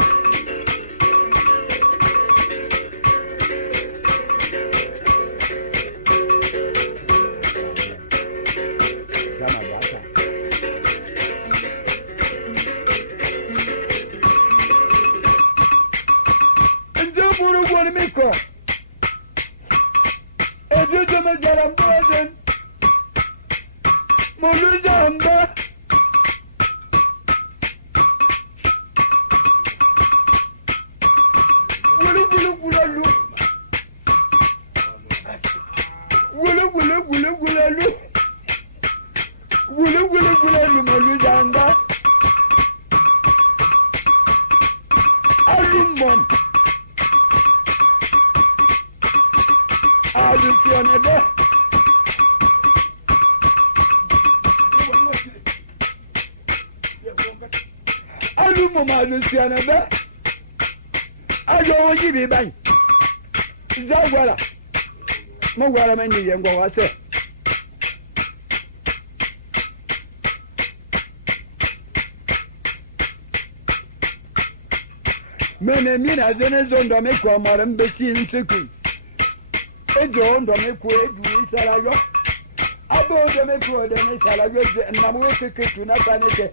And then what do you want to make up? Alumolujanga Alumon Alusionede Alumon Alusionede Ajo Jibi Bang Zawala Mawala Mani Yango Wase Mene mina zene zondo me kwa marambesi nseku Ejo ndo me kwa edu isalayo Abo ndo me kwa ndo me isalayo Namwe keketu na kanete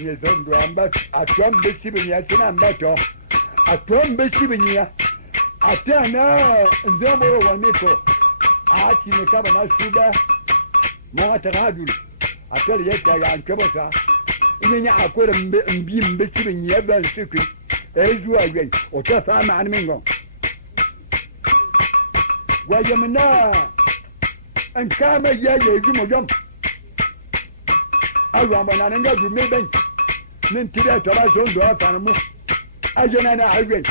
Nye zondo amba Atuam besi binya sina ambato Atuam besi binya Atana nzombo wa miko Ati nekaba na shuda Mwata raduli Atali yeta ya ankabosa Inya akwere mbi mbesi binya Eba nseku Ezu agwen Ocha sama animingo Wajamina Nkama ya yeju mojam Awamba na nga dume ben Nintida toba zondo afanamu Ajena na agwen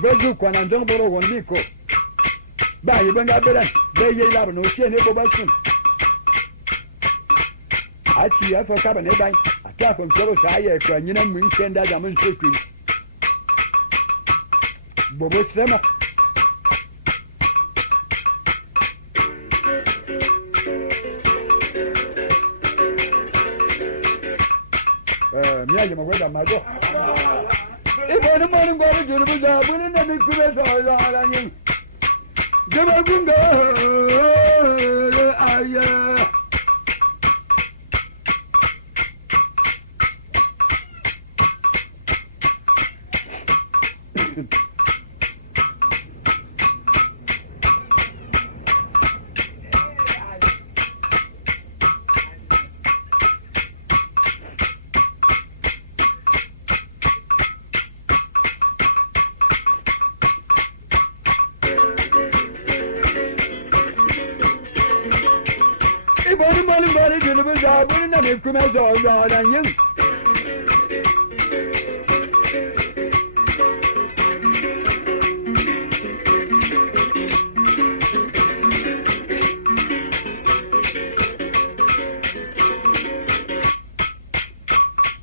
Bezu kwa na nzongboro woniko Ba yibenga beran Beye ilabu no siene bobasun Achi ya foka bane bai Atafon kero saye kwa nyina mwinchenda za mwensekwi Bobo sema Miyaje magweda majo Ibonu monu ngori junubu zabuni na mikume sa alanyin Jeba gunga Aya Ibonu monu ngori junubu zabuni na mikume sa alanyin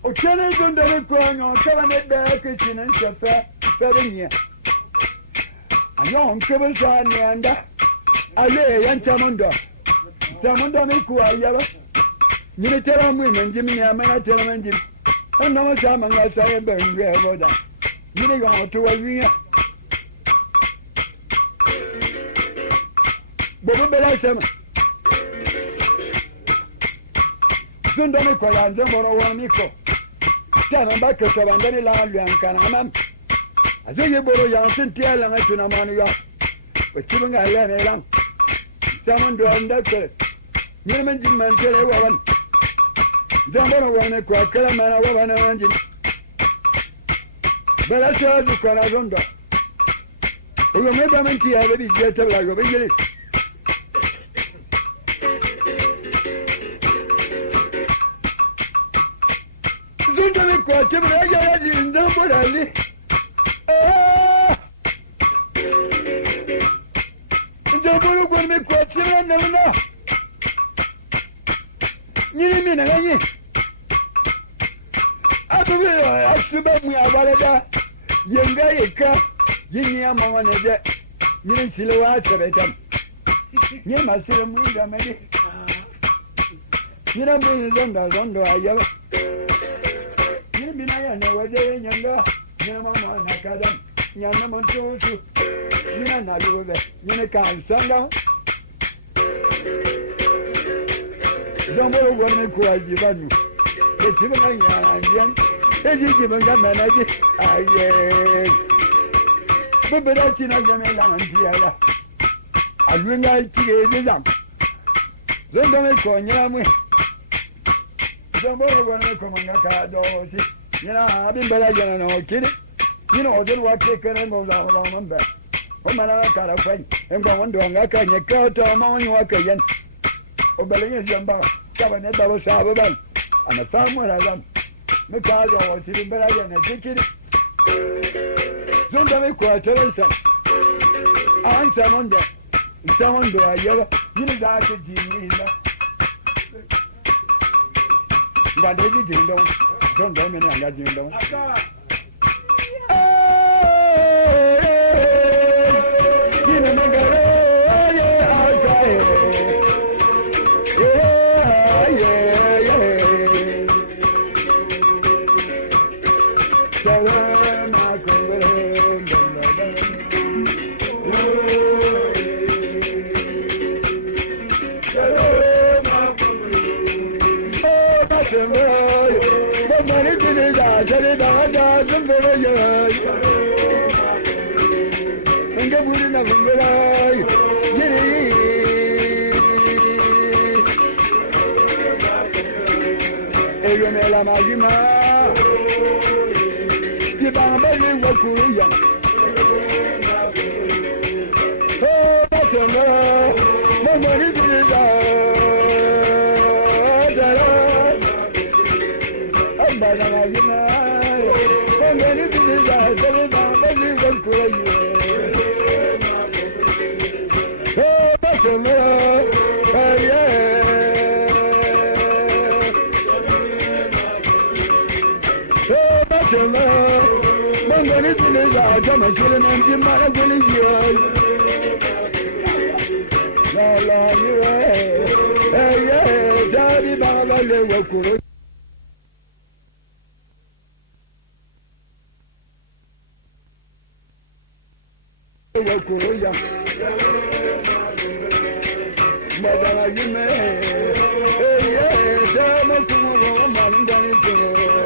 Okene zondere kwanyo kaba ne da kitchen nsefa ferinya Anyo nkebe sani anda ale yanchamundo Chamundo miku ayaba Nyine tera mwe njimi ni amana tera njimi Ono mo sama ngasa ebe ngwe boda Nyine yo to wawinya Bobo bela sama Zondo miku ya nzemboro wa miko Tiano mbake sabandani la luankana amam Azoye boro ya sintia la ngatuna manu ya Wachibunga alene elang Chamundo anda kore Nyine menjim mantele wawan Zamboro wane kwa kala mana wawana wanjim Bala shazu kwa zondo Uyo meba menti ya vedi jeta wala vijili Zondo mi kwa tibra ya waji nzamboro ali Nzamboro kwa mi kwa tibra na Nyini mina ganyi Abubi asuba mu abalada Yenga yeka Yini ya mawane de Nyini silewa sebetam Nyini masile mu inda medi Nyini mu zondo ayaba Nyini mina ya newaje nyanga Nyini mama nakadam Nyana mantusu Nyini nalube Nyini kansanga Zamboro wane kwa jibanu Echibanga nyanjan Eji jibanga manaji Aye Bebera china jame langantiyala Alwinga chige zizam Zondame kwa nyiramwe Zamboro wane kwa manga kadosi Nyina abimbala jana na wakili Nyina odel wake kene mboza mbe Wamana wakala kwenye Nga wando wanga kanye Kato mawanyi wake yen obelenye jamba kaba ne babo sabe ban ana samu ragan me ka ga wasirin baraje na kikiri zonda me ko taransa an samonda samondo ayaba yini da ta jini na ga da ji jini don zonda me ne anga jini don yini magare la magima ti bambali wakuya oh batona mamari dida dara abana magima mamari dida dara bambali wakuya oh batona Mangani tiliza jama shilina mjimana kulijia La la yuwe Eye Dari bangale wakuru Wakuru ya Madana yume Eye Dame tumu Mandani tumu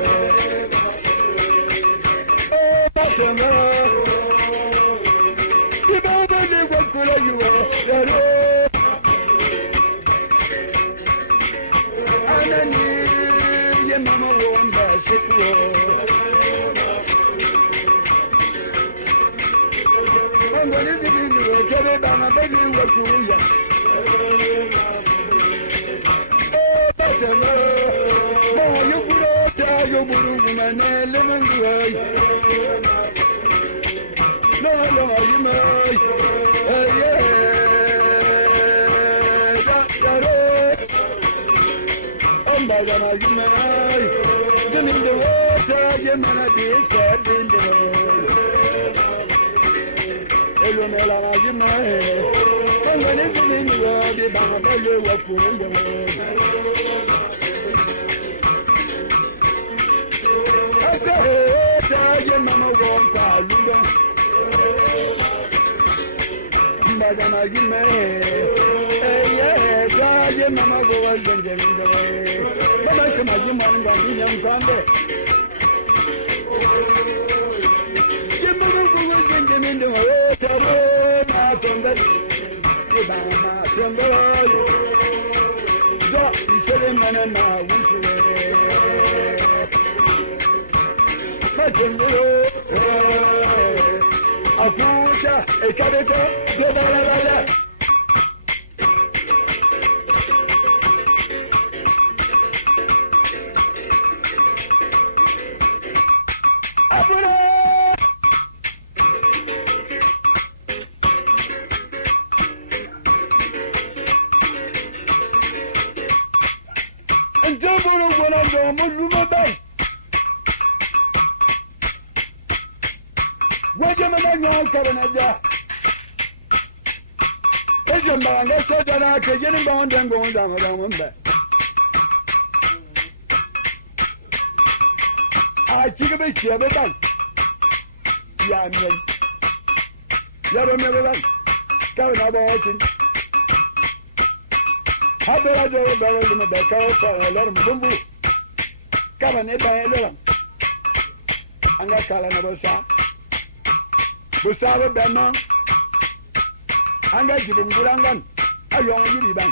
Busabe bema anga jibungurangan ayong yiriban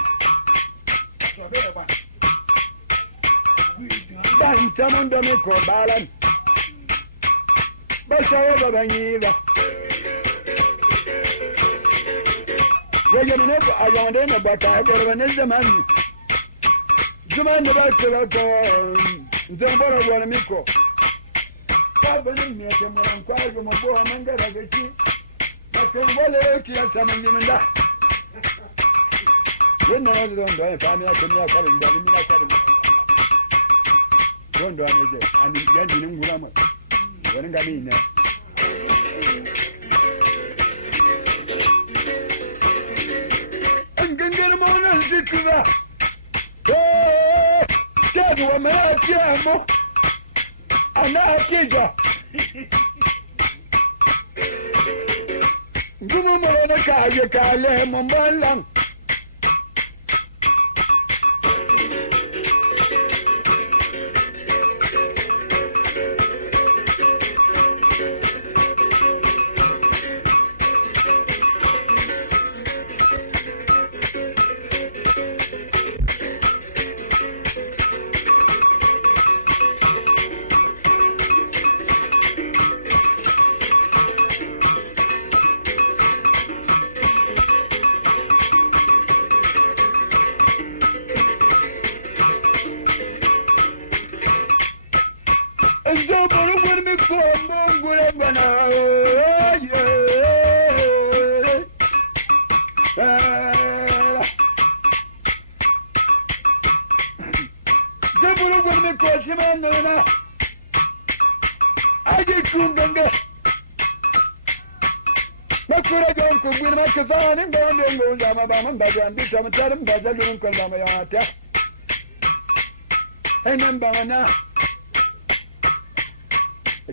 dan tamon da me ko balan basaye babanyiba yeje ne ayong de ne bata garba ne zamani Osman the Baker, Zambora Wanamico. Sabon ne ke mun kwaje mu bo mun ga daga ci ka wale yake ya sanin min da wannan ne don da fa mi aka mi aka da mi na ka da don da ne je ani yani nin gura mu wani ga ni ne an gangar mu nan zikira ta duwa mara ta mu ana akija gumu mara na kaje kale mun ballan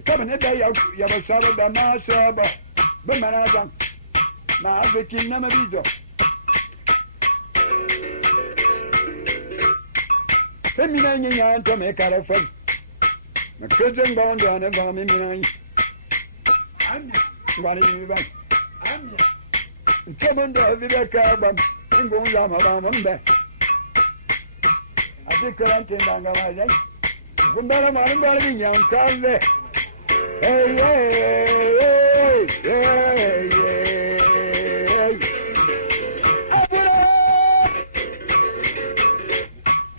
Kabin da ya ba saba da ma saba ba manajan na bikin na mabijo femina nya to me karafan na kujin ba wanda ne ba mi mina yi ba ni ba kabin da zai ka ba ingon ya ma ba mun ba a dukkan tin da ga ma dai gundara ma rin ba ni yan kalle hey, hey, hey, hey. Abura!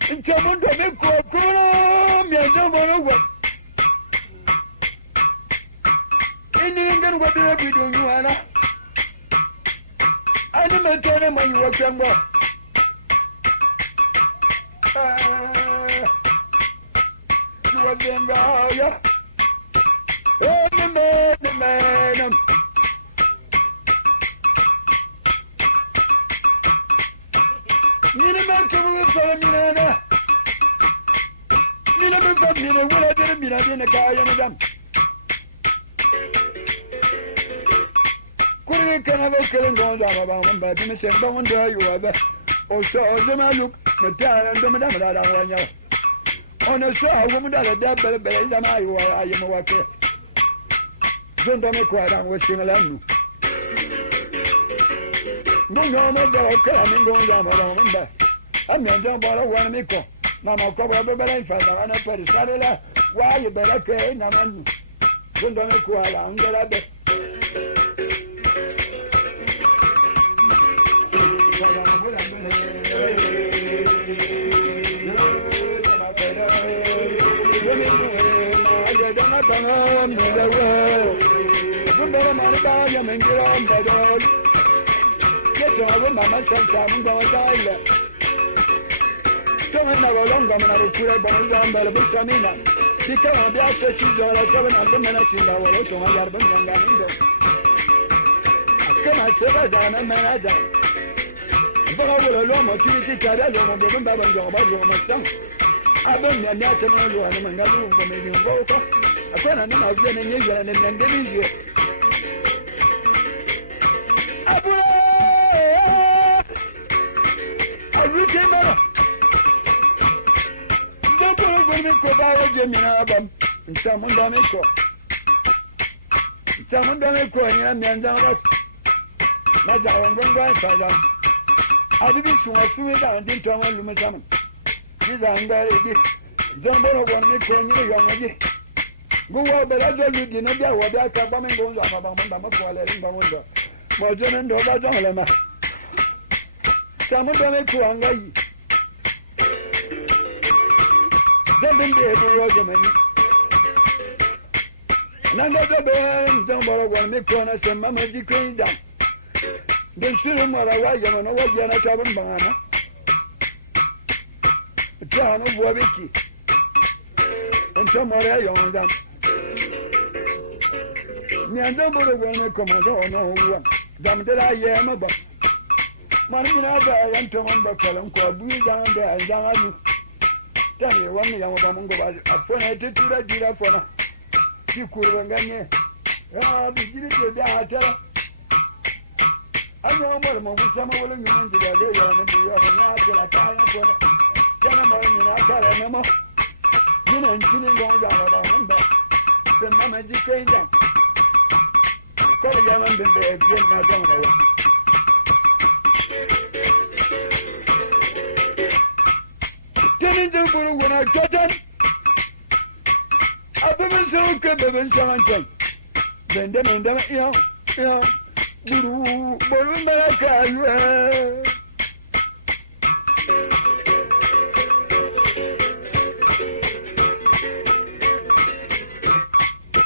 Inchamun da ne kokoro mi zama ruwa. Ini ngar wadda bidon yuwana. Ani mantane mai wakan ba. Wadda ya. Man. Nina man kamu sa minana. Nina man fa mina wala dere mina dina kaya madam. Kuri kana ba karen gon da ba mun ba dina sen ba mun da yuwa ba. O so zama luk mutana da madam da wanya. Ona so hawo mun da da bele zama yuwa ayyama wake. Zonda me kwara washinga lanu. Munga ma da kala mingo da ma da munda. Amma da bara wani miko. Na ma ko ba bala fa da na pari sarela wa yi baraka na manu. Zonda me kwara ngala de. Mama Santa, Gawala. Someone never longer than a cure by the Bustamina. She can't be after she's all 700 minutes in our auto on Yarban and Gaminda. I cannot say that I'm a manager. But I will alone opportunity to tell them of the window of your son. I don't know that you are a man for me in Boca. I cannot know I've been in Israel and then you. Remember, don't go when we go by Gemina, and someone done it. Someone done it, and then down. That's how I'm going to tell them. I didn't show a suit and didn't tell them to summon. These are very don't borrow one make for you young again. Go out, but I don't you know what I can come and go on about the window. Was an end of that dilemma. Someone done it to Angai. been there for Rosamond. None of the bands don't borrow one, make one as a mamma decreed that. Then see him while I write them and I was going to have him banana. A town of Wabiki. And somewhere young them. Me don't borrow one, come on, no one. Damn that I am about. Marina, I went to one buckle and called me down there and down. Tell me, one young woman go I pointed to the giraffe. You could have gone there. The giraffe, I tell her. I know more with some of the women to the day and the other night till I can't get it. Then I'm going I can't remember. You know, and she didn't go down about one back. The mamma just saying that. Tell the young woman there, get not going away. Turning to put when I got them. I've been so good, been something. Then them and them, yeah. Guru, Barumaka.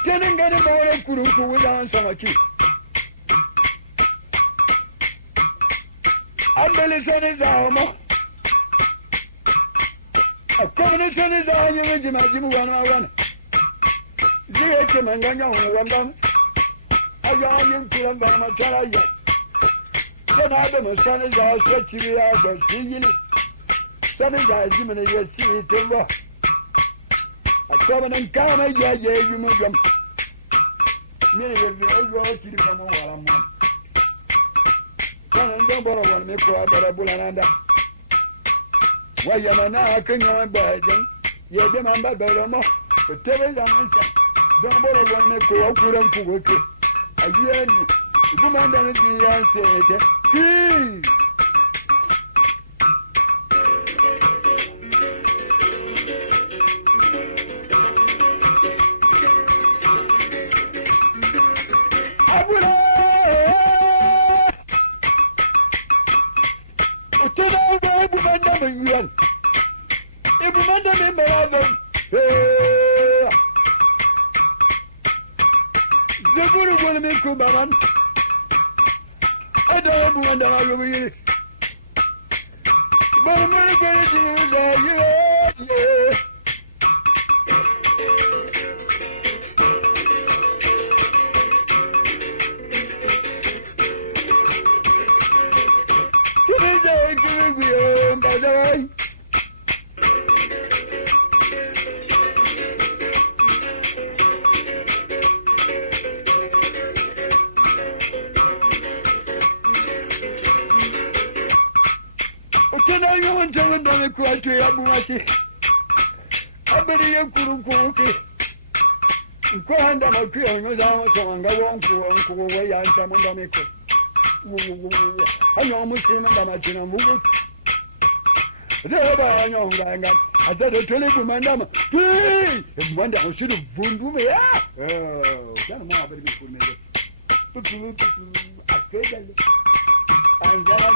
Getting a more Guru without some key. I'm Melissa is armor. A combination is all you imagine 101. Zero to Mangan. I got him to them by my child. Then I don't know, son is all such a out, but seeing it. Some is as you may see it over. I come and come and you move them. Many of you go to the come over. Son and don't borrow one, make for a better bullananda. Why, you're not a young boy, then? You're the man by better more. But tell us, don't borrow one, make for a good to work. Again, the woman doesn't see the answer. Please. The Guru will make you baron. I don't know wonder how you will. But I'm going to get it to you. Yeah. Give me by the way. Can I go and tell them that I cried to Abuaki? I bet you couldn't cook it. Grand am a clear was also on the wrong to away and some on the make. I almost remember my chin and move. There I know I said a telephone man. If one down should have boom me. Oh, can't more baby for me. I said, and then I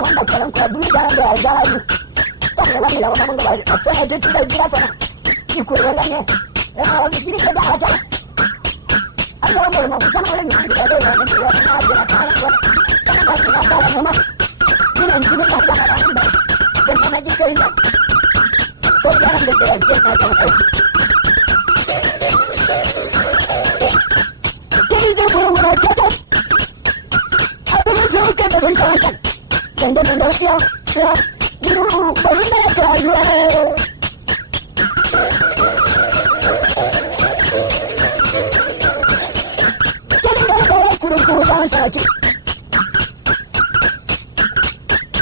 wanda karan kwa duk da ga ni ta ga wani lawa mun ga ba ta da ta da ta ki ko wala ne a wani gidi ka da ta Allah mu ma kuma wala ni da da wani ya ta da ta ko ta ba ta da ma ni an ji ta da da da ma ji sai da ko da ran da ta ta ta kini da ko wala ta ta abin da ke da ban ta dan da da ya you baru na ka ya kuru da sa ki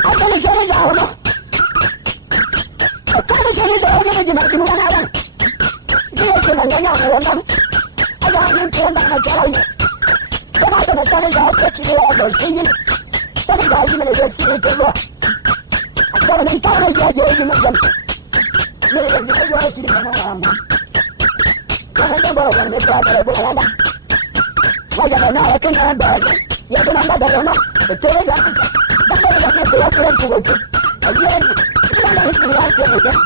abin da sai da hawa abin da sai da hawa da jama'a kuma na ran ne ke nan ya ga wannan aga yin ko da ka jara ne kuma da ta da ka ci da ba shi ne sai da ji ne da shi ne to kalau ni tahu dia jadi macam, mereka juga jual sini mana orang. Kalau dia bawa orang mereka ada bukan ada. Wajah mana akan ada, ya tu nama ada mana. Betul tak? Tak ada yang keluar keluar tu. Ajar, kita nak keluar keluar.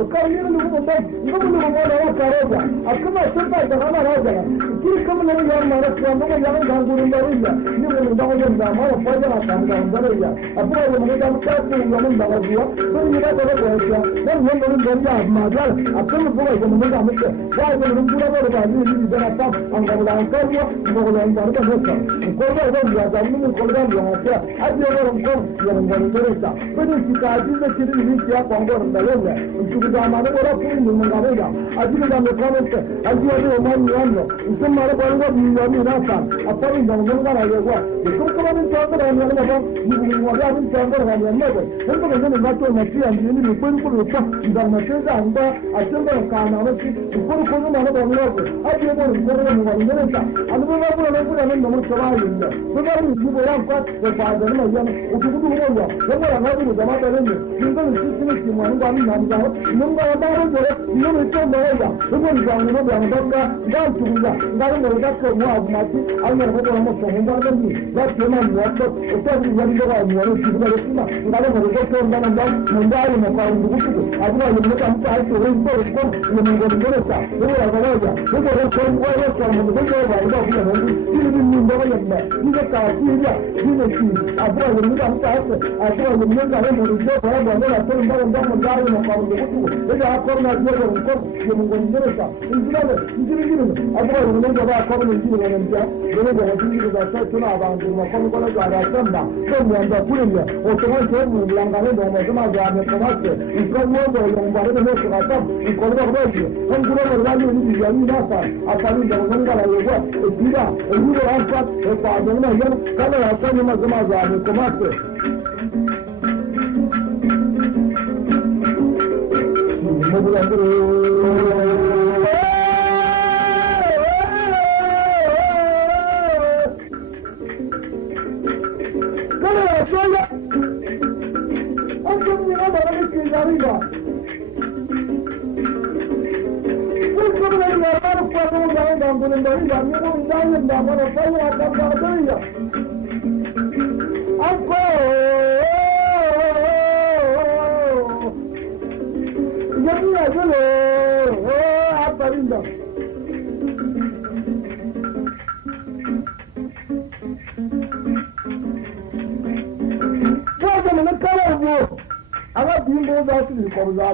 وكان يقول لهم طيب يقول لهم انا كاروجا اكما سنتا جرانا راجا كي كم لو يوم ما رسوا ما يوم غانغور ماريا يقول لهم ده ده ما فاجا كان غانغوريا ابو من ده كان يوم ده غوا كل يوم ده غوا ده من ده ما جال اكما بقى يوم ده مت ده من بورا بورا ده ده طب ان ده كاريا بقول ان ده ده كل ده ده ده من كل ده ده ابي يوم كم يوم غانغوريا بدي كاجي ده كده يجي غانغور ده لا انتو ده ما ده ولا كل من غانغوريا ادي ده مكانك ادي ده ما يانو ثم ربنا يوم ناسا أطلع ده من غير أيوة يكون كمان الجامعة يعني أنا بقى يقول وجاه الجامعة يعني أنا بقى هم كمان الناس ما في عندي يقول كل وقت إذا ما شيء ده عند أشياء كان أنا في يقول كل ما أنا بعمله أبي يقول كل ما بعمله أنا بقول أنا من سواء إلا بقول يجيب يوم قط وفاضل ما يعني وتقول هو هم أنا بقول جماعة لنا يقول السيستم كمان ما بعمل ما بعمل من ما بعمل ده يوم يوم ما هو يقول جامعة ما بعمل ده قال تقول قال ما يذكر ما أبغى أنا هذا ما صحيح ده بني ده كمان موقف وتابع يعني ده موارد كده لسنا وده ما يذكر ده من ده ما قال بقول أبغى يبغى كم تعرف وين تروح من الجنة هو هذا هو كان كويس كان من ده وده كده من ده يبغى إذا كان هنا شيء أبغى يبغى كم تعرف أبغى يبغى كم من ده وده ده كل ما ده ما قال ما قال بقول إذا أقرنا جل وعلا من الجنة إنجيل أبغى يبغى ده أقرنا الجنة من ده يقول ده يجي ده سنة بعد ما كانوا قالوا على سنة ثم عند كلنا وكمان كانوا يلعبون ده ما جمع جامع كمان يكون موضوع يوم بعد ما نشوف هذا يكون ده بس هم كلهم رجالي اللي جايين ناسا أصلاً ده من قال يقول إذا يقول أنفق فاضلنا يوم كانوا أصلاً ما جمع جامع كمان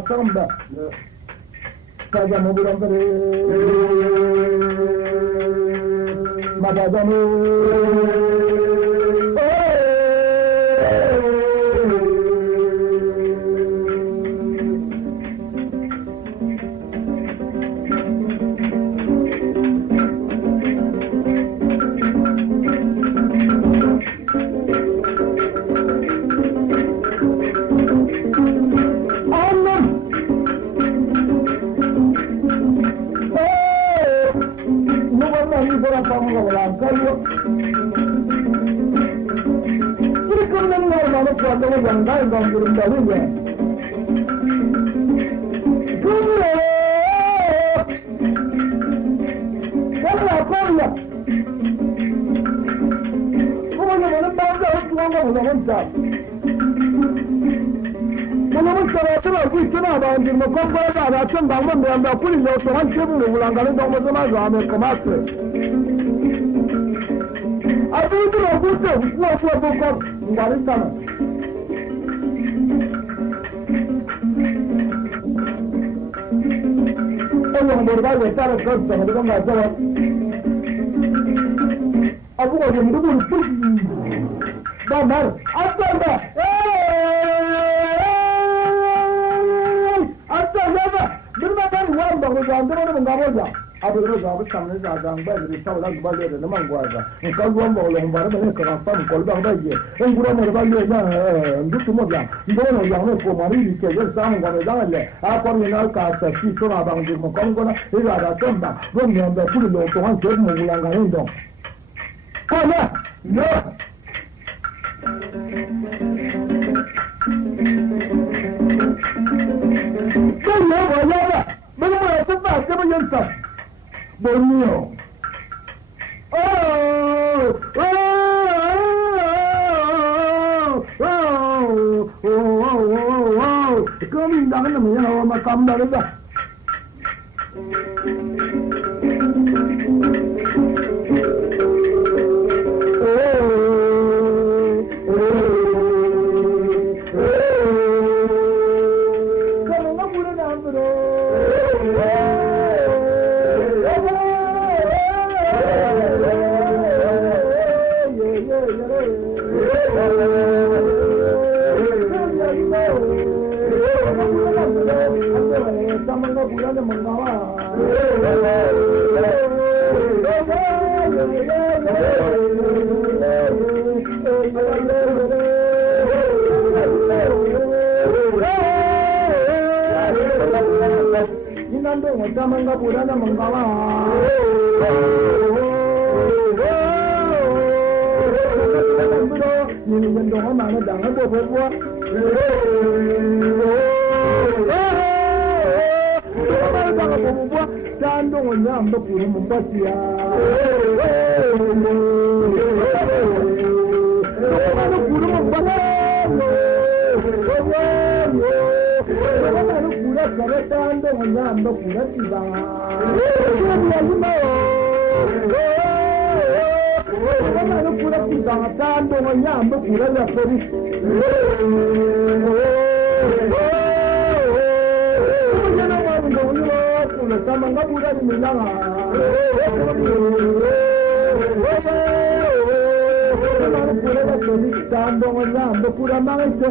Samba, Saja Moburam Madadano Sampai jam berapa? Risau lagi balik ada nama gua ada. Kalau gua mau orang baru ni kerana kalau bang bagi, orang gua mau bagi yang itu semua yang, dua yang ni kau mari di kerja sama gua dah le. Apa ni nak kata si orang bang di makan gua, ini ada tempat. Gua ni ambil puluh lor tuan cek mengulang kan dong. Kana, ya. Kalau wala, mana tempat siapa yang sah? Borneo. Kami 나는 놈이야 엄마 깜다르다 Mangga purana manggawa ini mendong mana dangan tu berbuat dangan berbuat candong nyam berpura membaca berpura membaca Kereta dengan berpura tiba. Kalau pura tiba, tandung dengan berpura lapori. Jangan malu dulu, pura sama nggak pura di Milang. Kalau pura lapori, tandung dengan berpura mangsa.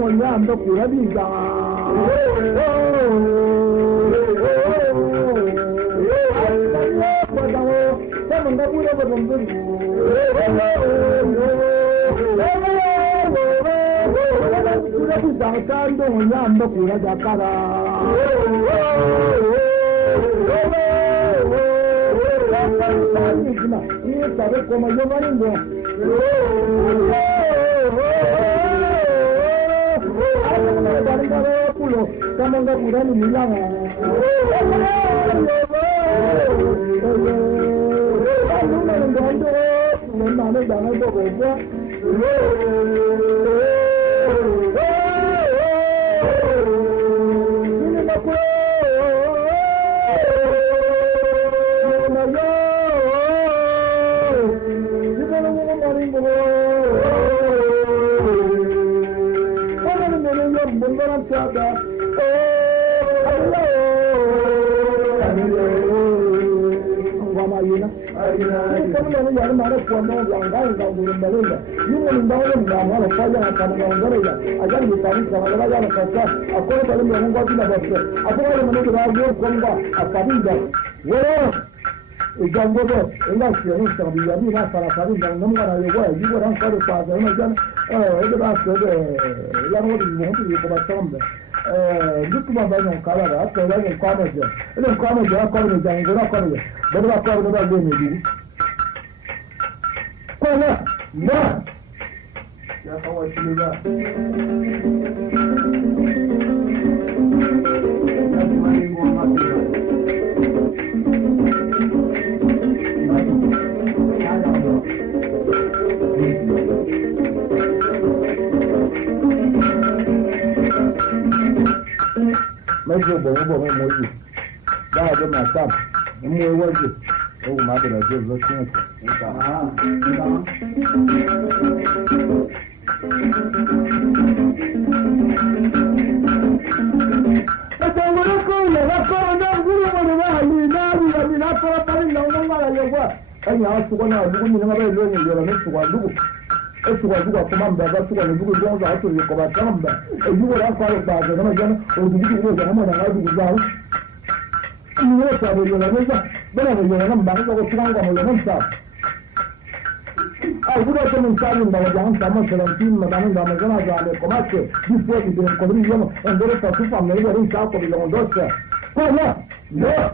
Jangan anda pura bisa. Jangan anda pura berbentuk. Pura bisa kandung anda pura jakara. Ini tarik komayo mana? Pulau, kamu nggak pura ni bilang. Kamu mana jangan berbuat. Ini nak Yang mana kuasa yang lain kau belum berulah. Ini menimbalan nama saja akan mengganggu. Ajar kita ni sama saja nak kata. Aku kalau mengganggu tidak boleh. Aku kalau mengganggu radio konga. Apa dia? Wah, iganggu tu. Enggak sih, ini sama dia ni nak salah satu yang nombor ada juga. Juga orang kalau pada macam, itu rasa deh. Yang orang itu buat sama. Gitu macam kalau ada, kalau yang kamu je. Ini kamu je, kamu jangan gerak kamu je. Berapa kamu dah beli ni? Mana? Nah. Ya kawan sini dah. Nanti mari gua mati. Mấy cô bố mấy mối gì? Ba cái mà xong, mua quên gì? Ô má cái này chưa có chuyện. Anh nói suka na dugu ni ngaba lo ni yo na suka dugu. Suka kuma mba ba suka ni dugu don za to ko ba tamba. E dugu ra fa ba ga na jana o dugu ni ga na na dugu za. Ni ne ta be yo na za. Bana ne yo na ba ko ko suka ga mo na sa. Ai guda to mun sabin da wajen sama salantin madanin da magana da ne kuma ce duk wani da ko ri yo en dore ta su fa me ri sa ko bi lo dosa. Ko na. No.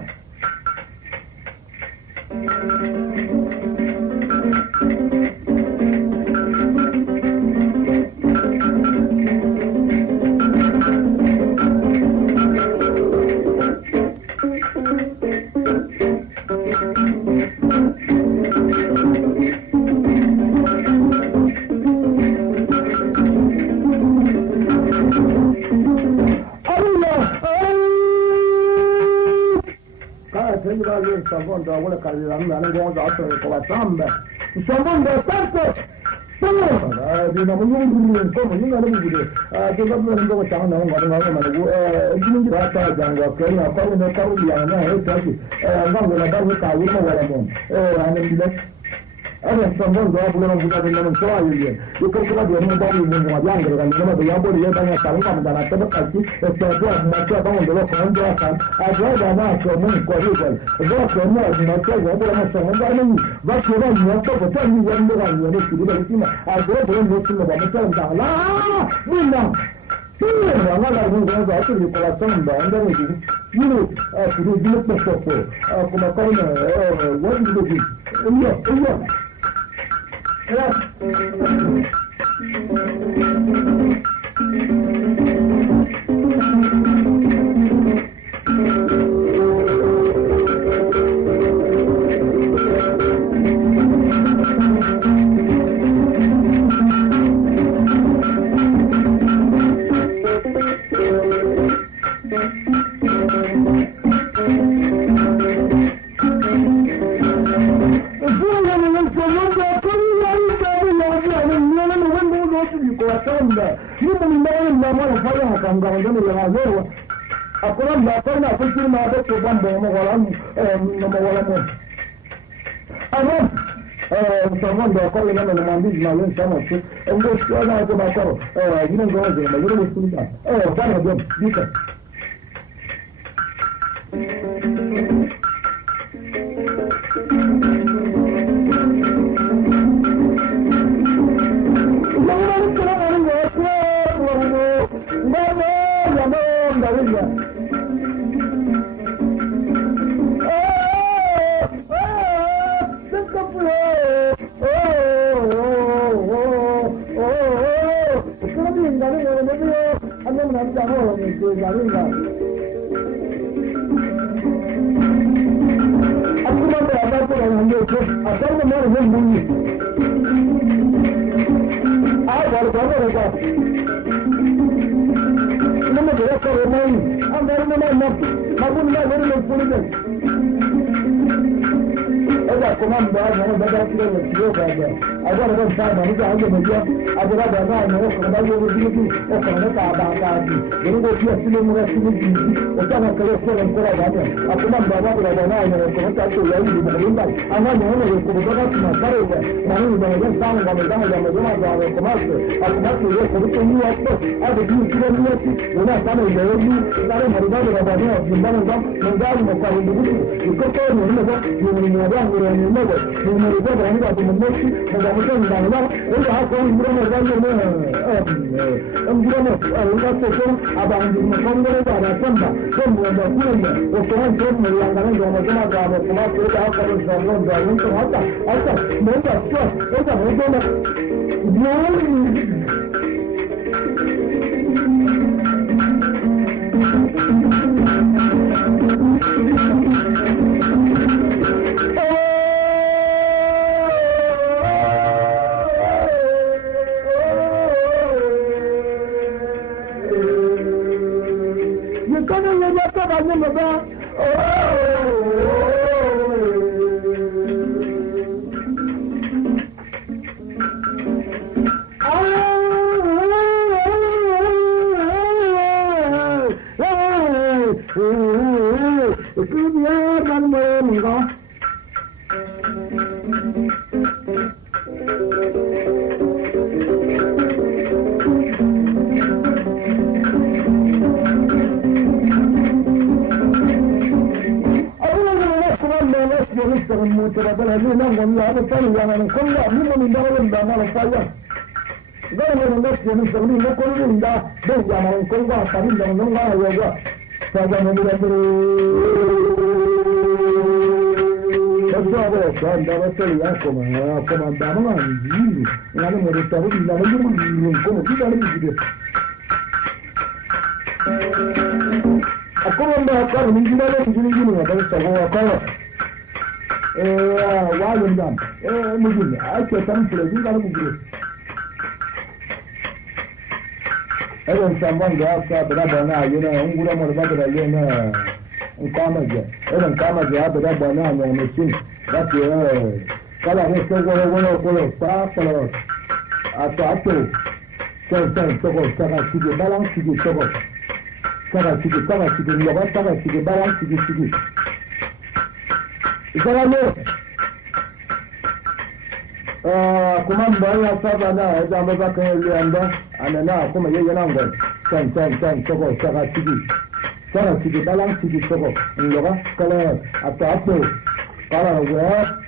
mondo vuole carriera mia non go da con la samba mondo tanto di una mungu come io non lo vedo che va bene dove sta andando ma di da sta già che io poi ne parlo di ana e così andando la barca ta uno wala mon hanno adesso non dopo non buttare non so io credo che vada non dopo non ma bianco quando non dobbiamo dire da stare ma da la testa e se tu ma tu da quando lo fanno già a già da ma che non quasi dopo no ma che non so non da non va che va non so che poi mi guardo da non si deve prima a dopo non si va ma c'è da là nulla sì, ma la cosa da che con la samba andare lì io ti dico questo come come guardi così io akwai da akwai na kun kirma da ke ban da mawalan na mawalan amma musamman da akwai na da mandi na yin sama su in ga shi ana ga ba karo gidan ga waje mai gurin su da ba na da dika agora non sai ma mica anche meglio agora da noi non ho da io di più o con la taba non go più a non resti di o già non credo che ancora vada a come da noi non ho contato io di Marinda a noi non è come da ma fare ma non da non stanno da come a come io come che io a di più non è stato io di dare Marinda da noi non da non fare di tutto non abbiamo non ricordo anche come non da e ha con un grande un abbiamo un fondo da samba come da quello o come come l'andamento da come da come da fare il giorno da non so non da e da andava a comandavano anni, l'hanno restato di come ti dà le a come andava a fare un giro di adesso a cosa guarda mi anche tanto di dare un giro e non sta andando a brava io un giro morbato da lì nkamaje ebe nkamaje abada bana na machine that kala ne so wolo pa ato so saka sigi balance sigi so saka sigi nyoba saka sigi balance sigi ikala kuma bayan saba na ya zama baka yin liyanda anana kuma yayi nan gwan can soko saka sigi balan sigi soko nyoba kala ato kala wa